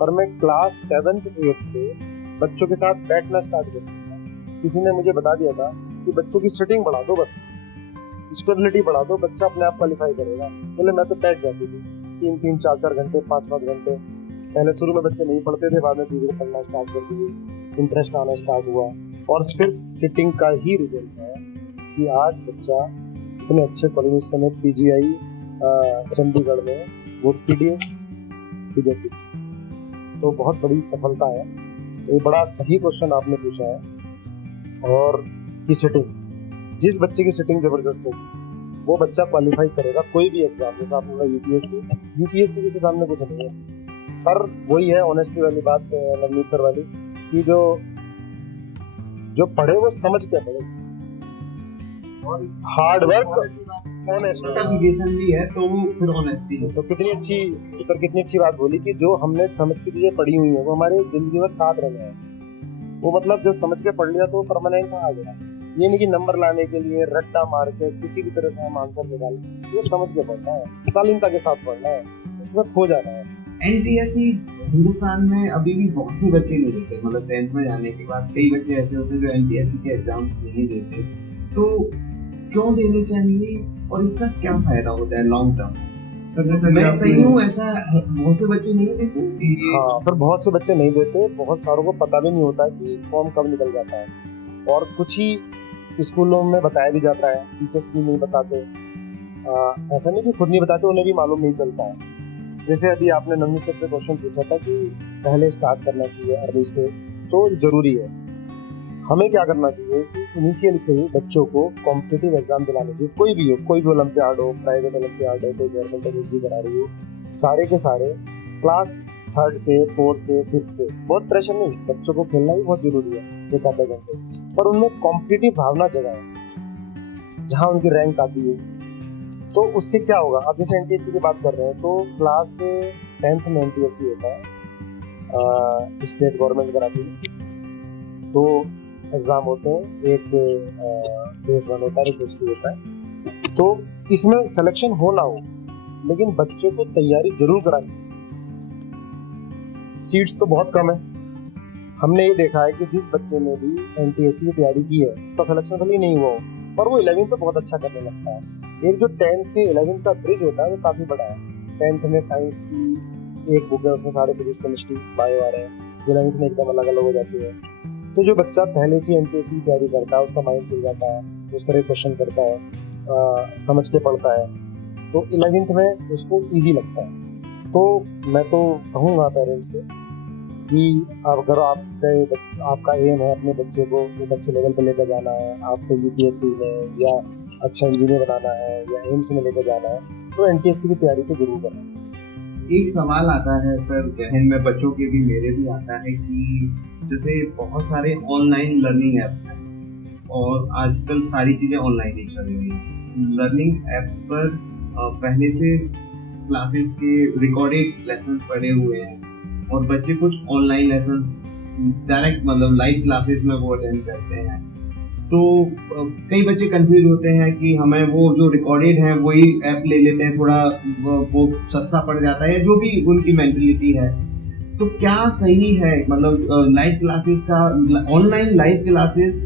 पर मैं क्लास 7th-8th से बच्चों के साथ बैठना स्टार्ट कर दिया। किसी ने मुझे बता दिया था कि बच्चों की सिटिंग बढ़ा दो, बस स्टेबिलिटी बढ़ा दो, बच्चा अपने आप क्वालिफाई करेगा। पहले मैं तो बैठ जाती थी 3-3, 4-4 घंटे, 5-5 घंटे। पहले शुरू में बच्चे नहीं पढ़ते थे, बाद में धीरे धीरे पढ़ना स्टार्ट कर दिए, इंटरेस्ट आना स्टार्ट हुआ। और सिर्फ सिटिंग का ही रिजल्ट है कि आज बच्चा इतने अच्छे कॉलेज में PGI चंडीगढ़ में वो पीडीएफ, तो बहुत बड़ी सफलता है। तो ये बड़ा सही क्वेश्चन आपने पूछा है। और की सिटिंग, जिस बच्चे की सिटिंग जबरदस्त होगी वो बच्चा क्वालिफाई करेगा कोई भी एग्जाम। जैसे आपने यूपीएससी के सामने कुछ नहीं है, पर वही है ऑनेस्टी वाली बात नवनीत सर वाली, कि जो पढ़े वो समझ के पढ़े, हार्ड वर्क ऑनेस्टी भी है, तो वो फिर ऑनेस्टी है। तो कितनी अच्छी बात बोली कि जो हमने समझ के चीजें पढ़ी हुई है वो हमारे जिंदगी भर साथ रहना है। वो मतलब जो समझ के पढ़ लिया तो परमानेंट आ गया। ये नहीं कि नंबर लाने के लिए रट्टा मार के किसी भी तरह से हम आंसर निकाल, ये समझ के पढ़ना है, शालीनता के साथ पढ़ना है, उसमें खो जाना है। NTSC हिंदुस्तान में अभी भी बहुत से बच्चे नहीं देते, मतलब 10th में जाने के बाद कई बच्चे ऐसे होते हैं जो NTSC के एग्जाम्स नहीं देते। तो क्यों देने चाहिए और इसका क्या फायदा होता है लॉन्ग टर्म? सर मैं सही हूँ, ऐसा बहुत से बच्चे नहीं देते? हाँ सर, बहुत से बच्चे नहीं देते, बहुत सारों को पता भी नहीं होता है कि फॉर्म कब निकल जाता है, और कुछ ही स्कूलों में बताया भी जाता है, टीचर्स भी नहीं बताते। ऐसा नहीं कि खुद नहीं बताते, उन्हें भी मालूम नहीं चलता है। जैसे अभी आपने नवनीत सर से क्वेश्चन पूछा था कि पहले स्टार्ट करना चाहिए अर्ली स्टेज, तो जरूरी है। हमें क्या करना चाहिए कि इनिशियल से ही बच्चों को कॉम्पिटिटिव एग्जाम दिलाने चाहिए, कोई भी हो, कोई भी ओलंपियाड हो, प्राइवेट ओलंपियाड हो, कोई गवर्नमेंट एजेंसी करा रही हो, सारे के सारे क्लास 3rd से 4th से 5th से। बहुत प्रेशर नहीं, बच्चों को खेलना भी बहुत जरूरी है 1-आधे घंटे, पर उनमें कॉम्पिटिटिव भावना जगाए जहाँ उनकी रैंक आती है। तो उससे क्या होगा, अब जैसे NTSC की बात कर रहे हैं, तो क्लास 10th में NTSC होता है, स्टेट गवर्नमेंट कराती है, तो एग्जाम होते हैं, एक फेज 1 होता है, एक फेज 2 होता है। तो इसमें सिलेक्शन हो ना हो, लेकिन बच्चों को तैयारी जरूर करानी चाहिए। सीट्स तो बहुत कम है। हमने ये देखा है कि जिस बच्चे ने भी NTSC की तैयारी की है, उसका सिलेक्शन भले नहीं हुआ हो, पर वो 11th पे बहुत अच्छा करने लगता है। एक जो 10th से 11th का ब्रिज होता है वो काफी बड़ा है। 10th में साइंस की एक बुक है, उसमें सारे फिजिक्स, केमिस्ट्री, बायो आ रहे हैं, 11th में एकदम अलग अलग हो जाती है। तो जो बच्चा पहले से NTSC की तैयारी करता है, उसका माइंड खुल जाता है, उस तरह क्वेश्चन करता है, समझ के पढ़ता है, तो 11th में उसको ईजी लगता है। तो मैं तो कहूँगा पेरेंट्स से कि अगर आपका एम है अपने बच्चे को एक अच्छे लेवल पर लेकर जाना है, आपको UPSC में या अच्छा इंजीनियर बनाना है या एम्स में लेकर जाना है, तो NTSC की तैयारी तो जरूर करना है। एक सवाल आता है सर, जहन में बच्चों के भी मेरे भी आता है कि जैसे बहुत सारे ऑनलाइन लर्निंग एप्स हैं और आजकल सारी चीज़ें ऑनलाइन ही चल रही हैं। लर्निंग एप्स पर पहले से क्लासेस के रिकॉर्डेड लेसन पढ़े हुए हैं और बच्चे कुछ ऑनलाइन लेसन्स डायरेक्ट मतलब लाइव क्लासेस में वो अटेंड करते हैं। तो कई बच्चे कंफ्यूज होते हैं कि हमें वो जो रिकॉर्डेड है वही ऐप ले लेते हैं, थोड़ा वो सस्ता पड़ जाता है, जो भी उनकी मेंटलिटी है। तो क्या सही है, मतलब लाइव क्लासेस का, ऑनलाइन लाइव क्लासेस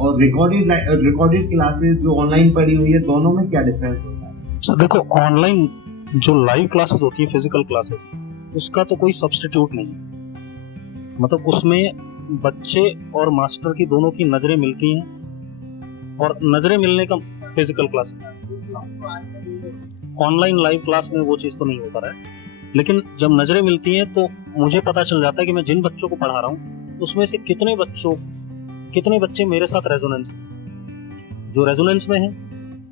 और रिकॉर्डेड क्लासेस जो ऑनलाइन पढ़ी हुई है, दोनों में क्या डिफरेंस होता है? सर देखो, ऑनलाइन जो लाइव क्लासेस होती है, फिजिकल क्लासेस, उसका तो कोई सब्स्टिट्यूट नहीं है। मतलब उसमें बच्चे और मास्टर की दोनों की नजरें मिलती हैं और नजरें मिलने का physical class. Online live class में वो चीज तो नहीं हो पा रहा है, लेकिन जब नजरें मिलती हैं तो मुझे पता चल जाता है कि मैं जिन बच्चों को पढ़ा रहा हूँ उसमें से कितने बच्चे मेरे साथ रेजोनेंस में, जो रेजोनेंस में है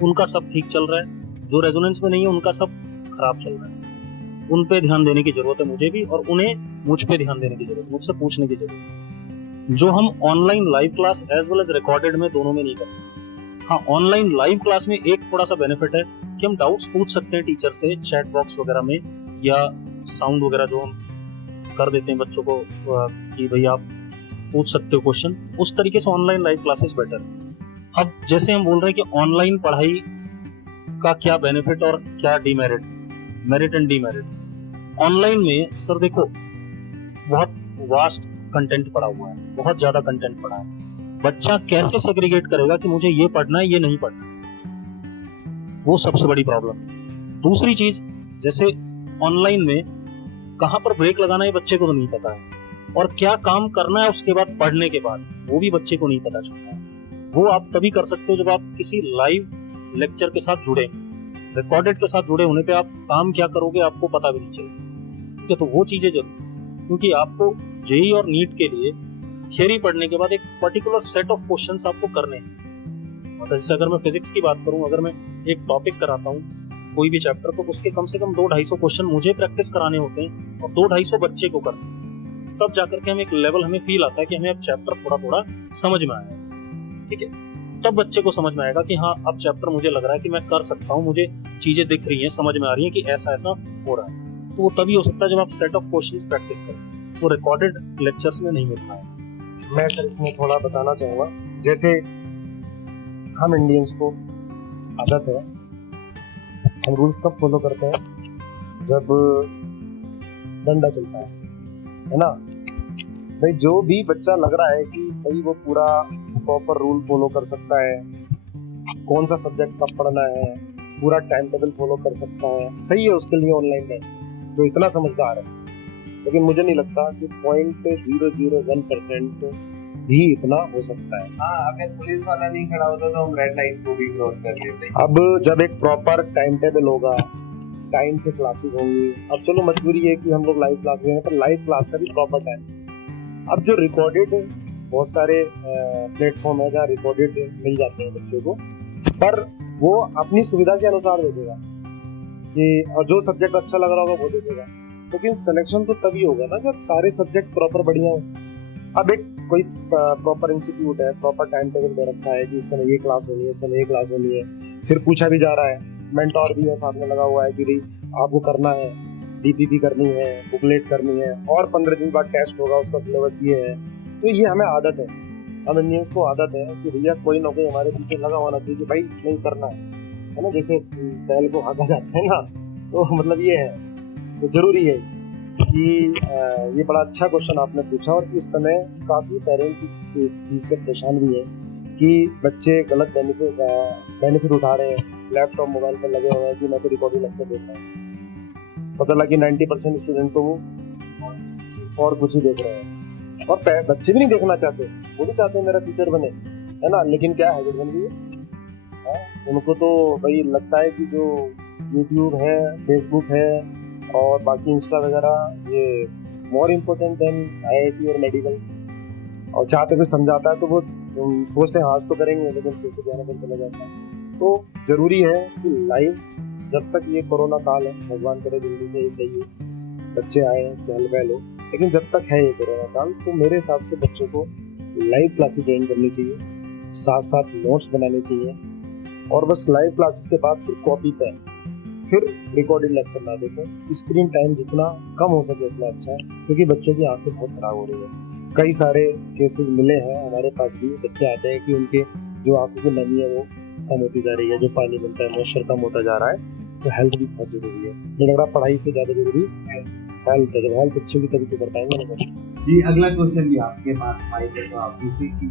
उनका सब ठीक चल रहा है, जो रेजोनेंस में नहीं है उनका सब खराब चल रहा है। उन पे ध्यान देने की जरूरत है मुझे भी, और उन्हें मुझ पे ध्यान देने की जरूरत है, मुझसे पूछने की जरूरत है। जो हम online live class as well as recorded में दोनों में नहीं कर सकते। हाँ, ऑनलाइन लाइव क्लास में एक थोड़ा सा बेनिफिट है कि हम डाउट्स पूछ सकते हैं टीचर से चैट बॉक्स वगैरह में, या साउंड वगैरह जो हम कर देते हैं बच्चों को कि भाई आप पूछ सकते हो क्वेश्चन, उस तरीके से ऑनलाइन लाइव क्लासेस बेटर है। अब जैसे हम बोल रहे हैं कि ऑनलाइन पढ़ाई का क्या बेनिफिट और क्या demerit, merit and demerit. Online में सर देखो बहुत वास्ट कंटेंट पड़ा हुआ है, बहुत ज्यादा कंटेंट पड़ा है। बच्चा कैसे सेग्रीगेट करेगा कि मुझे ये पढ़ना है ये नहीं पढ़ना, वो सबसे बड़ी प्रॉब्लम है। दूसरी चीज, जैसे ऑनलाइन में कहां पर ब्रेक लगाना है बच्चे को तो नहीं पता है, और क्या काम करना है उसके बाद पढ़ने के बाद वो भी बच्चे को नहीं पता चलता है। वो आप तभी कर सकते हो जब आप किसी लाइव लेक्चर के साथ जुड़े, रिकॉर्डेड के साथ जुड़े होने पे आप काम क्या करोगे आपको पता भी नहीं चलेगा। ठीक है, तो वो चीजें जरूर, क्योंकि आपको जेईई और नीट के लिए थियरी पढ़ने के बाद एक पर्टिकुलर सेट ऑफ क्वेश्चंस आपको करने हैं। मतलब जैसे अगर मैं फिजिक्स की बात करूं, अगर मैं एक टॉपिक कराता हूं कोई भी चैप्टर, तो उसके कम से कम 200-250 क्वेश्चन मुझे प्रैक्टिस कराने होते हैं और 200-250 बच्चे को करते हैं। तब जाकर के हम एक लेवल हमें फील आता है कि हमें अब चैप्टर थोड़ा थोड़ा समझ में आया। ठीक है, तब बच्चे को समझ में आएगा कि हाँ अब चैप्टर मुझे लग रहा है कि मैं कर सकता हूँ, मुझे चीजें दिख रही हैं, समझ में आ रही है कि ऐसा ऐसा हो रहा है। तो वो तभी हो सकता है जब आप सेट ऑफ क्वेश्चंस प्रैक्टिस करें, वो रिकॉर्डेड लेक्चर्स में नहीं मिल पाएगा। मैं सर इसमें थोड़ा बताना चाहूँगा, जैसे हम इंडियंस को आदत है, हम रूल्स कब फॉलो करते हैं जब डंडा चलता है ना। भाई जो भी बच्चा लग रहा है कि भाई वो पूरा प्रॉपर रूल फॉलो कर सकता है, कौन सा सब्जेक्ट कब पढ़ना है, पूरा टाइम टेबल फॉलो कर सकता है, सही है उसके लिए ऑनलाइन क्लास, जो इतना समझदार है। लेकिन मुझे नहीं लगता कि 0.001% भी इतना हो सकता है। हाँ, अगर पुलिस वाला नहीं खड़ा होता तो हम रेड लाइट को भी क्रॉस कर लेते। अब जब एक प्रॉपर टाइम टेबल होगा, टाइम से क्लासेस होंगी, अब चलो मजबूरी है कि हम लोग लाइव क्लास में हैं, पर लाइव क्लास का भी प्रॉपर टाइम। अब जो रिकॉर्डेड बहुत सारे प्लेटफॉर्म है जहाँ रिकॉर्डेड मिल जाते हैं बच्चों को, पर वो अपनी सुविधा के अनुसार दे देगा कि, और जो सब्जेक्ट अच्छा लग रहा होगा वो दे देगा। लेकिन सिलेक्शन तो तभी होगा ना जब सारे सब्जेक्ट प्रॉपर बढ़िया हो। अब एक कोई प्रॉपर इंस्टीट्यूट है, प्रॉपर टाइम टेबल दे रखा है कि इस समय ये क्लास होनी है, इस समय ये क्लास होनी है, फिर पूछा भी जा रहा है, मेंटोर भी है साथ में लगा हुआ है कि भाई आपको करना है, डीपीपी करनी है, बुकलेट करनी है, और 15 दिन बाद टेस्ट होगा, उसका सिलेबस ये है। तो ये हमें आदत है, हम इंडियंस को आदत है कि भैया कोई ना कोई हमारे पीछे लगा होना चाहिए कि भाई नहीं करना है ना। जैसे बैल को हाँका जाता है ना, तो मतलब ये है। तो जरूरी है कि ये बड़ा अच्छा क्वेश्चन आपने पूछा, और इस समय काफ़ी पेरेंट्स इस चीज़ से परेशान भी हैं कि बच्चे गलत बेनिफिट उठा रहे हैं, लैपटॉप मोबाइल पर लगे हुए हैं कि मैं तो रिकॉर्डिंग लेक्चर देख रहा हूँ। पता लगा कि 90% स्टूडेंट तो वो और कुछ ही देख रहे हैं, और बच्चे भी नहीं देखना चाहते, वो भी चाहते हैं मेरा फ्यूचर बने, है ना। लेकिन क्या हैबिट बन गई है, उनको तो भाई लगता है कि जो यूट्यूब है, फेसबुक है और बाकी इंस्टा वगैरह, ये मोर इम्पोर्टेंट देन IIT और मेडिकल। और जहाँ पे भी समझाता है तो वो सोचते हैं आज तो करेंगे, लेकिन फिर से ध्यान पर चला जाता है। तो जरूरी है कि लाइव, जब तक ये कोरोना काल है, भगवान करे जल्दी से ये सही हो, बच्चे आए चहल पहल हो, लेकिन जब तक है ये कोरोना काल, तो मेरे हिसाब से बच्चों को लाइव क्लासेस ज्वाइन करनी चाहिए, साथ साथ नोट्स बनाने चाहिए, और बस लाइव क्लासेस के बाद फिर कॉपी पेन, फिर रिकॉर्डेड लेक्चर ना देखें। स्क्रीन टाइम जितना कम हो सके उतना अच्छा है, क्योंकि बच्चों की आंखें बहुत खराब हो रही है। कई सारे केसेस मिले हैं हमारे पास भी, बच्चे आते हैं कि उनके जो आंखों की नमी है वो कम होती जा रही है, जो पानी मिलता है मॉइस्चर कम होता जा रहा है। तो हेल्थ भी बहुत जरूरी है, मुझे लग रहा है पढ़ाई से ज़्यादा जरूरी हेल्थ है। जब हेल्थ अच्छी होगी तभी तो कर पाएंगे ना सर। जी, अगला क्वेश्चन भी आपके पास माइक है, तो आप पूछिए कि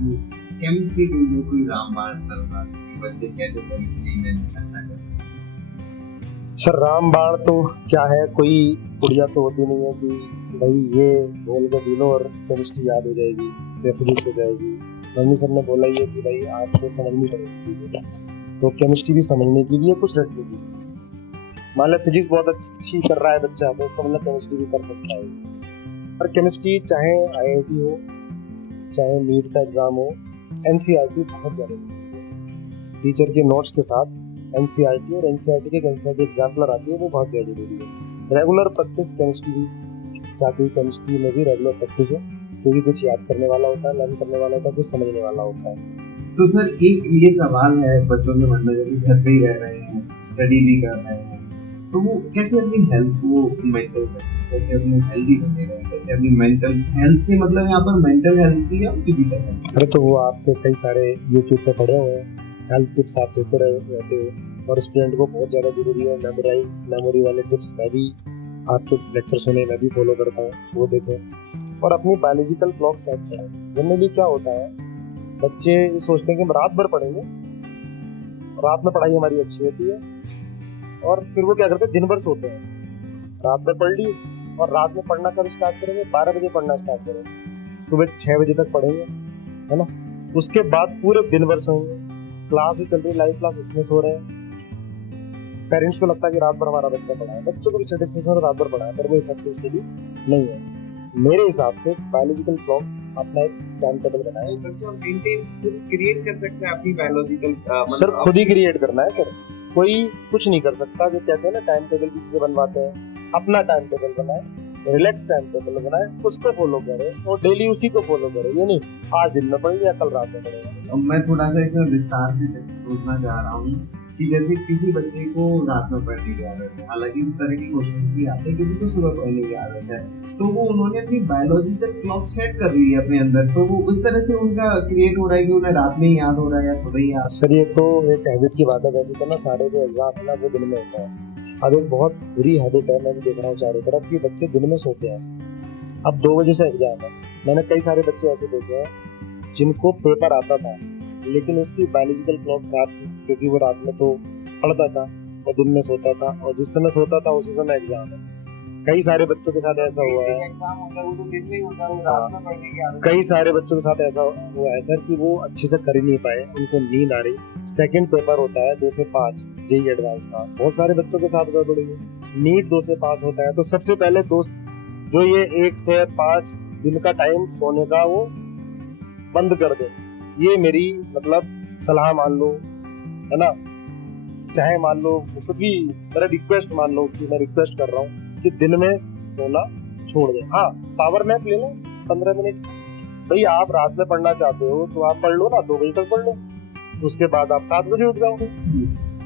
केमिस्ट्री के लिए कोई रामबाण सलमान कि बच्चे कैसे केमिस्ट्री में अच्छा कर सकते हैं। सर रामबाण तो क्या है, कोई पुड़िया तो होती नहीं है कि भाई ये बोल के दिलो और केमिस्ट्री याद हो जाएगी या फिजिक्स हो जाएगी। मम्मी सर ने बोला ही है कि भाई आपको समझनी पड़ेगी चीज़ें, तो केमिस्ट्री भी समझने की भी है, कुछ रटने की। मान लो फिजिक्स बहुत अच्छी कर रहा है बच्चा, तो उसका मतलब केमिस्ट्री भी कर सकता है। पर केमिस्ट्री चाहे IIT हो, चाहे नीट का एग्जाम हो, NCERT बहुत ज़्यादा जरूरी है। टीचर के नोट्स के साथ NCERT और NCERT के NCERT एग्जाम्पलर आती है, वो बहुत ज़्यादा जरूरी है। रेगुलर प्रैक्टिस केमिस्ट्री भी चाहती है, केमिस्ट्री में भी रेगुलर प्रैक्टिस हो, क्योंकि कुछ याद करने वाला होता है, लर्न करने वाला होता है, कुछ समझने वाला होता है। तो सर एक ये सवाल है बच्चों के मन में, जब घर पे ही रह रहे हैं, स्टडी भी कर रहे हैं, तो वो कैसे अपनी हेल्थ को मेंटेन करें, कैसे अपने हेल्दी बने रहें, कैसे अपनी मेंटल हेल्थ से मतलब यहाँ पर मेंटल हेल्थ भी या फिजिकल हेल्थ? अरे तो वो आपके कई सारे यूट्यूब पे पढ़े हुए हैं, हेल्थ टिप्स आप देते रहते हो, और स्टूडेंट को बहुत ज़्यादा जरूरी है मेमोरी वाले टिप्स। मैं भी आपके लेक्चर सुने, मैं भी फॉलो करता हूँ, वो देखें और अपनी बायोलॉजिकल क्लॉक सेट करें। जनरली क्या होता है, बच्चे सोचते हैं कि हम रात भर पढ़ेंगे, रात में पढ़ाई हमारी अच्छी होती है, और फिर वो क्या करते हैं, दिन भर सोते हैं। रात में पढ़ ली और रात में पढ़ना कब स्टार्ट करेंगे, 12 बजे पढ़ना स्टार्ट करेंगे, सुबह 6 बजे तक पढ़ेंगे, है ना। उसके बाद पूरे दिन भर सोएंगे, क्लास चल रही है, लाइव क्लास, उसमें सो रहे हैं। पेरेंट्स को लगता है कि रात भर हमारा बच्चा पढ़ा है, बच्चों को भी सेटिस्फेक्शन रात भर पढ़ा है, पर वो इफेक्टिव स्टडी नहीं है। मेरे हिसाब से बायोलॉजिकल क्लॉक अपना एक टाइम टेबल बनाए। बच्चा मेंटेन खुद क्रिएट कर सकता है अपनी बायोलॉजिकल सर खुद ही क्रिएट करना है सर, कोई कुछ नहीं कर सकता। जो कहते हैं ना टाइम टेबल किसी से बनवाते हैं, अपना टाइम टेबल बनाए, रिलैक्स टाइम टेबल बनाए, उसको फॉलो करे और डेली उसी को फॉलो करे। ये नहीं आज दिन में पढ़ लिया कल रात में पढ़ेगा। मैं थोड़ा सा इसमें विस्तार से सोचना चाह रहा हूँ कि जैसे किसी बच्चे को रात में पढ़ने की आदत है, हालांकि इस तरह के क्वेश्चंस भी आते हैं, किसी को सुबह पढ़ने की आदत है, तो वो उन्होंने अपनी बायोलॉजिकल क्लॉक सेट कर ली है अपने अंदर, तो वो उस तरह से उनका क्रिएट हो रहा है कि उन्हें रात में ही याद हो रहा है या सुबह ही याद। सर ये तो एक हैबिट की बात है। वैसे तो ना सारे जो एग्जाम है ना वो दिन में होता है। अब एक बहुत बुरी हैबिट है, मैं भी देख रहा हूँ चारों तरफ, कि बच्चे दिन में सोते हैं। अब 2 बजे से एग्जाम है, मैंने कई सारे बच्चे ऐसे देखे हैं जिनको पेपर आता था लेकिन उसकी बायोलॉजिकल क्लॉक खराब थी, क्योंकि वो रात में तो पढ़ता था और दिन में सोता था, और जिस समय सोता था उसी समय एग्जाम है। कई सारे बच्चों के साथ ऐसा हुआ है, कई सारे बच्चों के साथ ऐसा हुआ है सर कि वो अच्छे से कर ही नहीं पाए, उनको नींद आ रही। सेकंड पेपर होता है 2 से 5 जेईई एडवांस का, बहुत सारे बच्चों के साथ गड़बड़ी है। नीट 2 से 5 होता है, तो सबसे पहले जो ये 1 से 5 दिन का टाइम सोने का वो बंद कर दे। ये मेरी मतलब सलाह मान लो, है ना, चाहे मान लो कुछ भी, मेरा रिक्वेस्ट मान लो कि मैं रिक्वेस्ट कर रहा हूँ कि दिन में सोना छोड़ दे। हाँ, पावर नैप ले लो 15 मिनट। भाई आप रात में पढ़ना चाहते हो तो आप पढ़ लो ना, 2 बजे तक पढ़ लो, उसके बाद आप 7 बजे उठ जाओगे,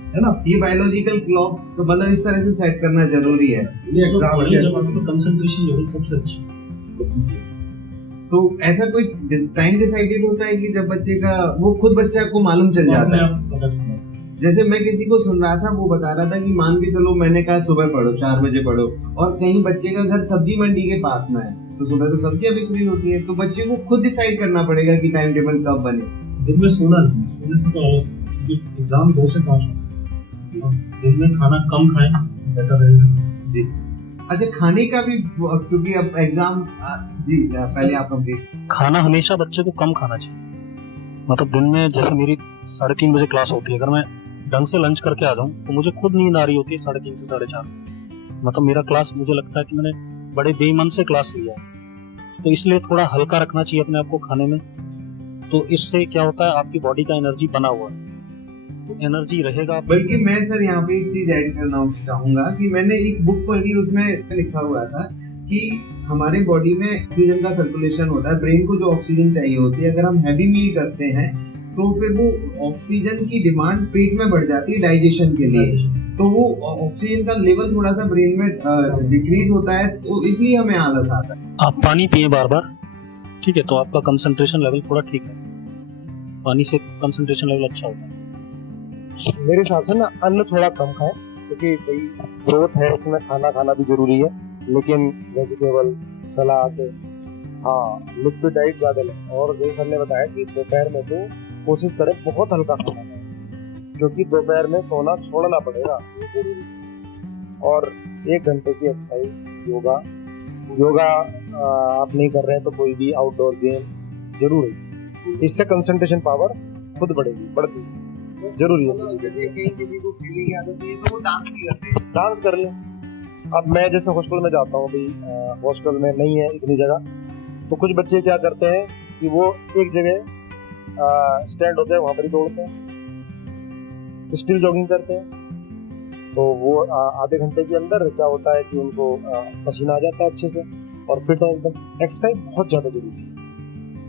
है ना। ये बायोलॉजिकल क्लॉक तो मतलब इस तरह से सेट करना जरूरी है। एग्जाम के कंसंट्रेशन लेवल सबसे अच्छा। तो ऐसा कोई टाइम डिसाइडेड होता है कि जब बच्चे का वो खुद बच्चा को मालूम चल जाता है? जैसे मैं किसी को सुन रहा था, वो बता रहा था कि मान के चलो मैंने कहा सुबह पढ़ो, 4 बजे पढ़ो, और कहीं बच्चे का घर सब्जी मंडी के पास में है, तो सुबह तो सब्जियां बिक्री होती है, तो बच्चे को खुद डिसाइड करना पड़ेगा कि टाइम टेबल कब बने। दिन में सोना नहीं, सोने से तो आलस, एग्जाम 2 से 5 होता है, दिन में खाना कम खाएं बेटर रहेगा जी। अच्छा, खाने का भी, क्योंकि अब एग्जाम जी, पहले आप कंप्लीट। खाना हमेशा बच्चे को कम खाना चाहिए। मतलब दिन में जैसे मेरी 3:30 बजे क्लास होती है, अगर मैं ढंग से लंच करके आ जाऊं तो मुझे खुद नींद आ रही होती है 3:30 से 4:30। मतलब मेरा क्लास, मुझे लगता है कि मैंने बड़े बेईमान से क्लास लिया है, तो इसलिए थोड़ा हल्का रखना चाहिए अपने आप को खाने में। तो इससे क्या होता है, आपकी बॉडी का एनर्जी बना हुआ है, तो एनर्जी रहेगा। बल्कि मैं सर यहाँ पे एक चीज ऐड करना चाहूंगा कि मैंने एक बुक पढ़ी, उसमें लिखा हुआ था कि हमारे बॉडी में ऑक्सीजन का सर्कुलेशन होता है, ब्रेन को जो ऑक्सीजन चाहिए होती है, अगर हम हैवी मील करते हैं तो फिर वो ऑक्सीजन की डिमांड पेट में बढ़ जाती है डाइजेशन के लिए, तो वो ऑक्सीजन का लेवल थोड़ा सा ब्रेन में डिक्रीज होता है, तो इसलिए हमें आलस आता है। आप पानी पिए बार बार, ठीक है, तो आपका कंसंट्रेशन लेवल थोड़ा ठीक है, पानी से कंसंट्रेशन लेवल अच्छा होता है। मेरे हिसाब से ना अन्न थोड़ा कम खाएं, क्योंकि भाई ग्रोथ है, इसमें खाना भी जरूरी है, लेकिन वेजिटेबल, सलाद, हाँ, लिक्विड डाइट ज्यादा लें। और जैसे सर ने बताया कि दोपहर में तो कोशिश करें बहुत हल्का खाना खाएं, क्योंकि दोपहर में सोना छोड़ना पड़ेगा, ये जरूरी है। और 1 घंटे की एक्सरसाइज, योगा आप नहीं कर रहे हैं तो कोई भी आउटडोर गेम जरूर है, इससे कंसंट्रेशन पावर खुद बढ़ती है, जरूरी है। किसी को खेलने की आदत नहीं है तो वो डांस ही करते हैं, डांस कर लें। अब मैं जैसे हॉस्टल में जाता हूँ, भाई हॉस्टल में नहीं है इतनी जगह, तो कुछ बच्चे क्या करते हैं कि वो एक जगह स्टैंड होते हैं, वहां पर ही दौड़ते हैं, स्टिल जॉगिंग करते हैं, तो वो आधे घंटे के अंदर क्या होता है कि उनको पसीना आ जाता है अच्छे से, और फिट है एकदम। एक्सरसाइज बहुत ज़्यादा जरूरी है।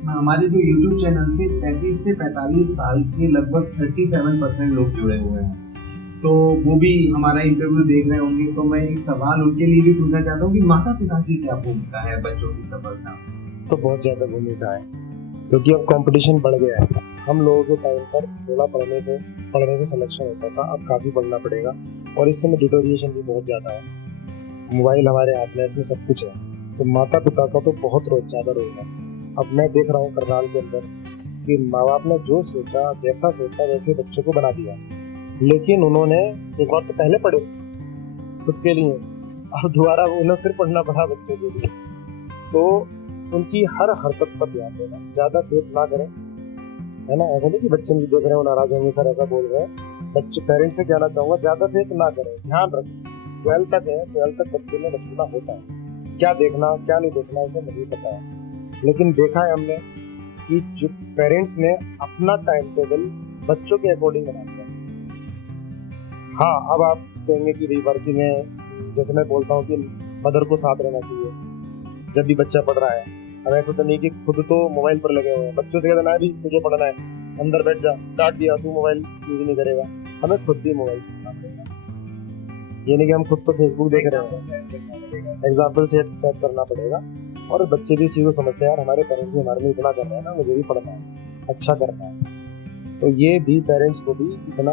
हमारे जो YouTube चैनल से 35 से 45 साल के लगभग 37% लोग जुड़े हुए हैं, तो वो भी हमारा इंटरव्यू देख रहे होंगे। तो मैं एक सवाल उनके लिए भी पूछना चाहता हूँ कि माता पिता की क्या भूमिका है बच्चों की सफलता? तो बहुत ज़्यादा भूमिका है, क्योंकि अब कंपटीशन बढ़ गया है। हम लोगों के टाइम पर थोड़ा पढ़ने से सिलेक्शन होता था, अब काफ़ी पढ़ना पड़ेगा और इस समय डिटोरिएशन भी बहुत ज़्यादा है। मोबाइल हमारे हाथ में, इसमें सब कुछ है, तो माता पिता का तो बहुत ज़्यादा रोल है। अब मैं देख रहा हूँ करनाल के अंदर कि माँ बाप ने जो सोचा, जैसा सोचा वैसे बच्चों को बना दिया, लेकिन उन्होंने एक बार तो पहले पढ़े खुद के लिए, अब दोबारा उन्हें फिर पढ़ना पड़ा बच्चों के लिए। तो उनकी हर हरकत पर ध्यान देना, ज़्यादा फेथ ना करें, है ना। ऐसा नहीं कि बच्चे मुझे देख रहे हो नाराज होंगे सर ऐसा बोल रहे हैं। बच्चे पेरेंट्स से कहना चाहूँगा ज़्यादा फेथ ना करें, ध्यान रखें। 12 तक है, 12 तक बच्चे में बचपना होता है, क्या देखना क्या नहीं देखना उसे नहीं पता है। लेकिन देखा है हमने कि जो पेरेंट्स ने अपना टाइम टेबल बच्चों के अकॉर्डिंग बना दिया। हाँ, अब आप कहेंगे कि भाई वर्किंग है, जैसे मैं बोलता हूँ कि मदर को साथ रहना चाहिए जब भी बच्चा पढ़ रहा है। अब ऐसा तो नहीं कि खुद तो मोबाइल पर लगे हुए हैं, बच्चों से कहना है भी तुझे पढ़ना है, अंदर बैठ जा, डांट दिया तू मोबाइल यूज नहीं करेगा। हमें खुद भी मोबाइल चलाना पड़ेगा, ये नहीं कि हम खुद तो फेसबुक देख रहे हैं, एग्जाम्पल सेट करना पड़ेगा। और बच्चे भी इस चीज़ को समझते हैं, यार हमारे पेरेंट्स भी हमारे लिए इतना कर रहे हैं ना, मुझे भी पढ़ना है, अच्छा करना है। तो ये भी पेरेंट्स को भी इतना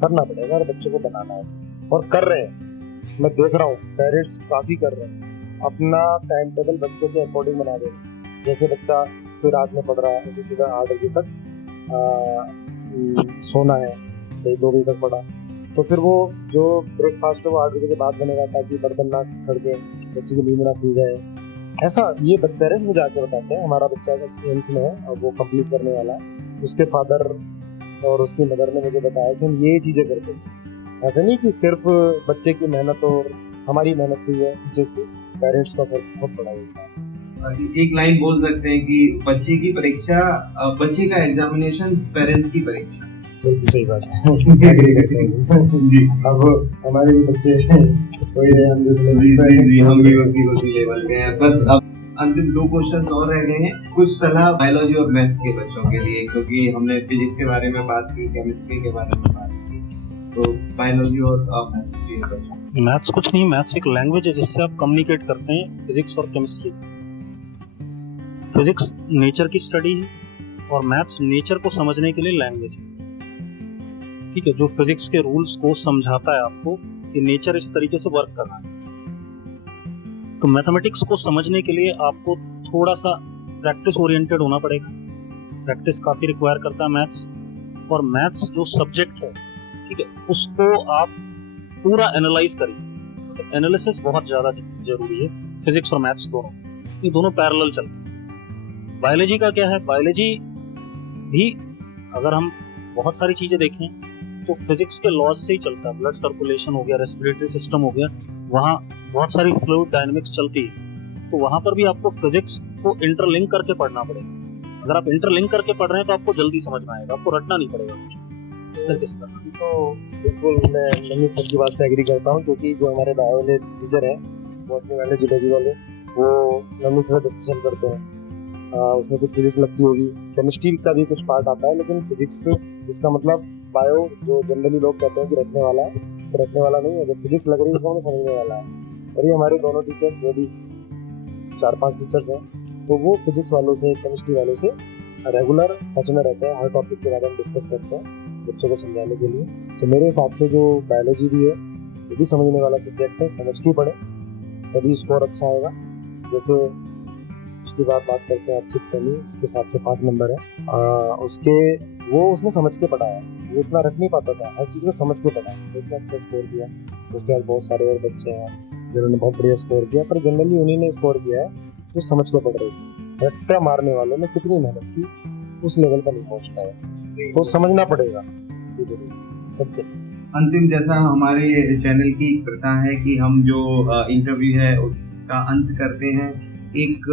करना पड़ेगा और बच्चों को बनाना है, और कर रहे हैं। मैं देख रहा हूँ पेरेंट्स काफ़ी कर रहे हैं, अपना टाइम टेबल बच्चों के अकॉर्डिंग बना दे। जैसे बच्चा कोई रात में पढ़ रहा है, उसे सुबह 8 बजे तक सोना है, 2 बजे तक पढ़ा, तो फिर वो जो ब्रेकफास्ट है वो 8 बजे के बाद बनेगा, ताकि बर्तन ना खड़के, बच्चे की नींद ना खुल जाए। ऐसा ये पेरेंट्स मुझे आके बताते हैं, हमारा बच्चा एम्स में है और वो कंप्लीट करने वाला है, उसके फादर और उसकी मदर ने मुझे बताया कि हम ये चीज़ें करते हैं। ऐसा नहीं कि सिर्फ बच्चे की मेहनत और हमारी मेहनत से ही है, जिसकी पेरेंट्स का सर बहुत बड़ा होता है। एक लाइन बोल सकते हैं कि बच्चे की परीक्षा, बच्चे का एग्जामिनेशन पेरेंट्स की परीक्षा। बिल्कुल सही बात है, एग्री करते हैं जी। अब हमारे भी बच्चे वही रहे, हम भी उसी लेवल के हैं। बस अब अंतिम 2 क्वेश्चंस और रह गए हैं। कुछ सलाह बायोलॉजी और मैथ्स के बच्चों के लिए, क्योंकि हमने फिजिक्स के बारे में बात की, केमिस्ट्री के बारे में बात की, तो बायोलॉजी और मैथ्स के बच्चों। मैथ्स कुछ नहीं, मैथ्स एक लैंग्वेज है जिससे आप कम्युनिकेट करते हैं फिजिक्स और केमिस्ट्री। फिजिक्स नेचर की स्टडी है और मैथ्स नेचर को समझने के लिए लैंग्वेज है, ठीक है। जो फिजिक्स के रूल्स को समझाता है आपको कि नेचर इस तरीके से वर्क कर रहा है। तो मैथमेटिक्स को समझने के लिए आपको थोड़ा सा प्रैक्टिस ओरिएंटेड होना पड़ेगा, प्रैक्टिस काफ़ी रिक्वायर करता है मैथ्स। और मैथ्स जो सब्जेक्ट है, ठीक है, उसको आप पूरा एनालाइज करिए, तो एनालिसिस बहुत ज़्यादा जरूरी है। फिजिक्स और मैथ्स दोनों, ये दोनों पैरेलल चलते हैं। बायोलॉजी का क्या है, बायोलॉजी भी अगर हम बहुत सारी चीज़ें देखें तो फिजिक्स के लॉज से ही चलता है। ब्लड सर्कुलेशन हो गया, रेस्पिरेटरी सिस्टम हो गया, वहाँ बहुत सारी फ्लूइड डायनेमिक्स चलती है, तो वहाँ पर भी आपको फिजिक्स को इंटरलिंक करके पढ़ना पड़ेगा। अगर आप इंटरलिंक करके पढ़ रहे हैं तो आपको जल्दी समझ में आएगा, आपको रटना नहीं पड़ेगा इस तरीके से करना। तो बिल्कुल मैं नमी सर की बात से एग्री करता हूँ, क्योंकि जो हमारे बायो वाले टीचर हैं, बॉटनी वाले, जूलॉजी वाले, वो नमी से डिस्कशन करते हैं। उसमें कुछ फिजिक्स लगती होगी, केमिस्ट्री का भी कुछ पार्ट आता है, लेकिन फिजिक्स इसका मतलब बायो जो जनरली लोग कहते हैं कि रटने वाला है, तो रटने वाला नहीं है। जब फिजिक्स लग रही है इसका मतलब समझने वाला है। और ये हमारे दोनों टीचर, जो भी 4-5 टीचर्स हैं, तो वो फिजिक्स वालों से, केमिस्ट्री वालों से रेगुलर टच में रहते हैं, हर टॉपिक के बारे में डिस्कस करते हैं बच्चों को समझाने के लिए। तो मेरे हिसाब से जो बायोलॉजी भी है, वो भी समझने वाला सब्जेक्ट है, समझ के पढ़े तभी स्कोर अच्छा आएगा। जैसे उसकी बात करते हैं अर्चित सैनी, इसके 705 नंबर है, उसने समझ के पढ़ा है, वो इतना रट नहीं पाता था, हर चीज़ को समझ के पढ़ा, तो इतना अच्छा स्कोर किया। उसके बाद बहुत सारे और बच्चे हैं जिन्होंने बहुत बढ़िया स्कोर किया, पर जनरली उन्हीं ने स्कोर किया है जो समझ के पढ़ रहे थे। रट्टा मारने वालों ने कितनी मेहनत की, उस लेवल पर नहीं पहुँच पाया, तो समझना पड़ेगा सब्जेक्ट। अंतिम, जैसा हमारे चैनल की प्रथा है कि हम जो इंटरव्यू है उसका अंत करते हैं एक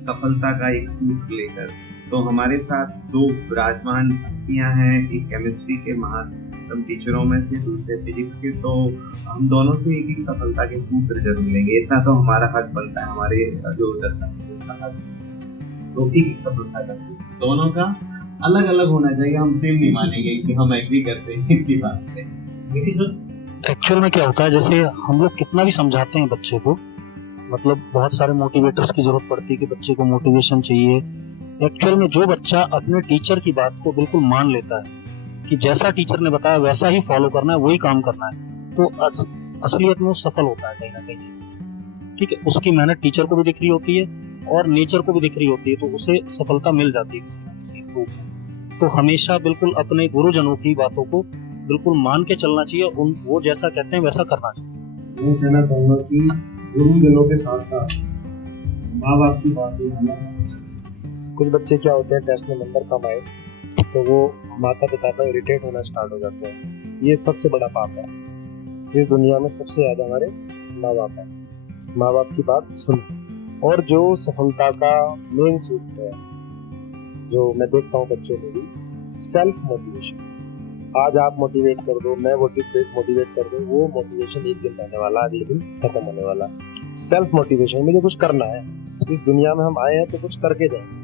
सफलता का एक सूत्र लेकर। तो हमारे साथ 2 विराजमान हस्तियां हैं, एक केमिस्ट्री के महान उत्तम टीचरों में से, दूसरे फिजिक्स के, तो हम दोनों से एक एक सफलता के सूत्र जरूर लेंगे। इतना तो हमारा हक बनता है, हमारे जो दर्शक का हक, तो एक सफलता का सूत्र दोनों का अलग अलग होना चाहिए। हम सेम नहीं मानेंगे कि हम एग्री करते हैं इनकी बात से। देखिए सर, एक्चुअल में क्या होता है, जैसे हम लोग कितना भी समझाते हैं बच्चे को, मतलब बहुत सारे मोटिवेटर्स की जरूरत पड़ती है कि बच्चे को मोटिवेशन चाहिए। एक्चुअल में जो बच्चा अपने टीचर की बात को बिल्कुल मान लेता है कि जैसा टीचर ने बताया वैसा ही फॉलो करना है, वही काम करना है, तो असलियत में वो सफल होता है कहीं ना कहीं। ठीक है, उसकी मेहनत टीचर को भी दिख रही होती है और नेचर को भी दिख रही होती है, तो उसे सफलता मिल जाती है किसी न किसी रूप में। तो हमेशा बिल्कुल अपने गुरुजनों की बातों को बिल्कुल मान के चलना चाहिए, वो जैसा कहते हैं वैसा करना चाहिए। मैं कहना चाहूँगा कि गुरुजनों के साथ साथ माँ बाप की बात भी मानना चाहिए। कुछ बच्चे क्या होते हैं, टेस्ट में नंबर कम आए तो वो माता पिता पर इरिटेट होना स्टार्ट हो जाते हैं। ये सबसे बड़ा पाप है। इस दुनिया में सबसे ज्यादा हमारे माँ बाप है। माँ बाप की बात सुनो। और जो सफलता का मेन सूत्र है जो मैं देखता हूँ बच्चों में भी, सेल्फ मोटिवेशन। आज आप मोटिवेट कर दो, मैं मोटिवेट कर दूं, वो मोटिवेशन एक दिन रहने वाला, अगले दिन खत्म होने वाला। सेल्फ मोटिवेशन, मुझे कुछ करना है, इस दुनिया में हम आए हैं तो कुछ करके जाए।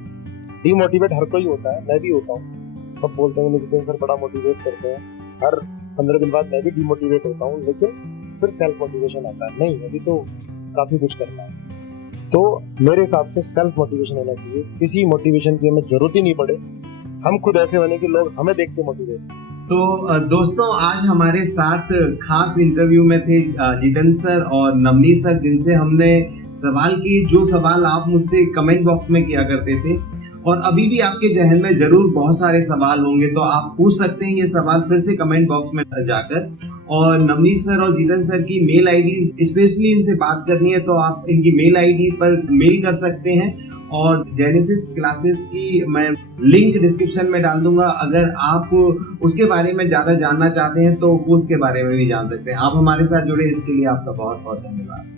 डीमोटिवेट हर कोई होता है, मैं भी होता हूँ। सब बोलते हैं नितिन सर बड़ा मोटिवेट करते हैं, हर 15 दिन बाद मैं भी डीमोटिवेट होता हूँ, लेकिन फिर सेल्फ मोटिवेशन आता है, नहीं अभी तो काफी कुछ करना है। तो मेरे हिसाब से सेल्फ मोटिवेशन होना चाहिए। किसी मोटिवेशन की हमें जरूरत ही नहीं पड़े, हम खुद ऐसे बने कि लोग हमें देख के मोटिवेट। तो दोस्तों, आज हमारे साथ खास इंटरव्यू में थे जितेंद्र सर और नवनीत सर, जिनसे हमने सवाल किए, जो सवाल आप मुझसे कमेंट बॉक्स में किया करते थे, और अभी भी आपके जहन में जरूर बहुत सारे सवाल होंगे, तो आप पूछ सकते हैं ये सवाल फिर से कमेंट बॉक्स में जाकर। और नवनीत सर और जितेंद्र सर की मेल आईडी, स्पेशली इनसे बात करनी है तो आप इनकी मेल आईडी पर मेल कर सकते हैं, और जेनेसिस क्लासेस की मैं लिंक डिस्क्रिप्शन में डाल दूंगा। अगर आप उसके बारे में ज्यादा जानना चाहते हैं तो उसके बारे में भी जान सकते हैं। आप हमारे साथ जुड़े इसके लिए आपका बहुत बहुत धन्यवाद।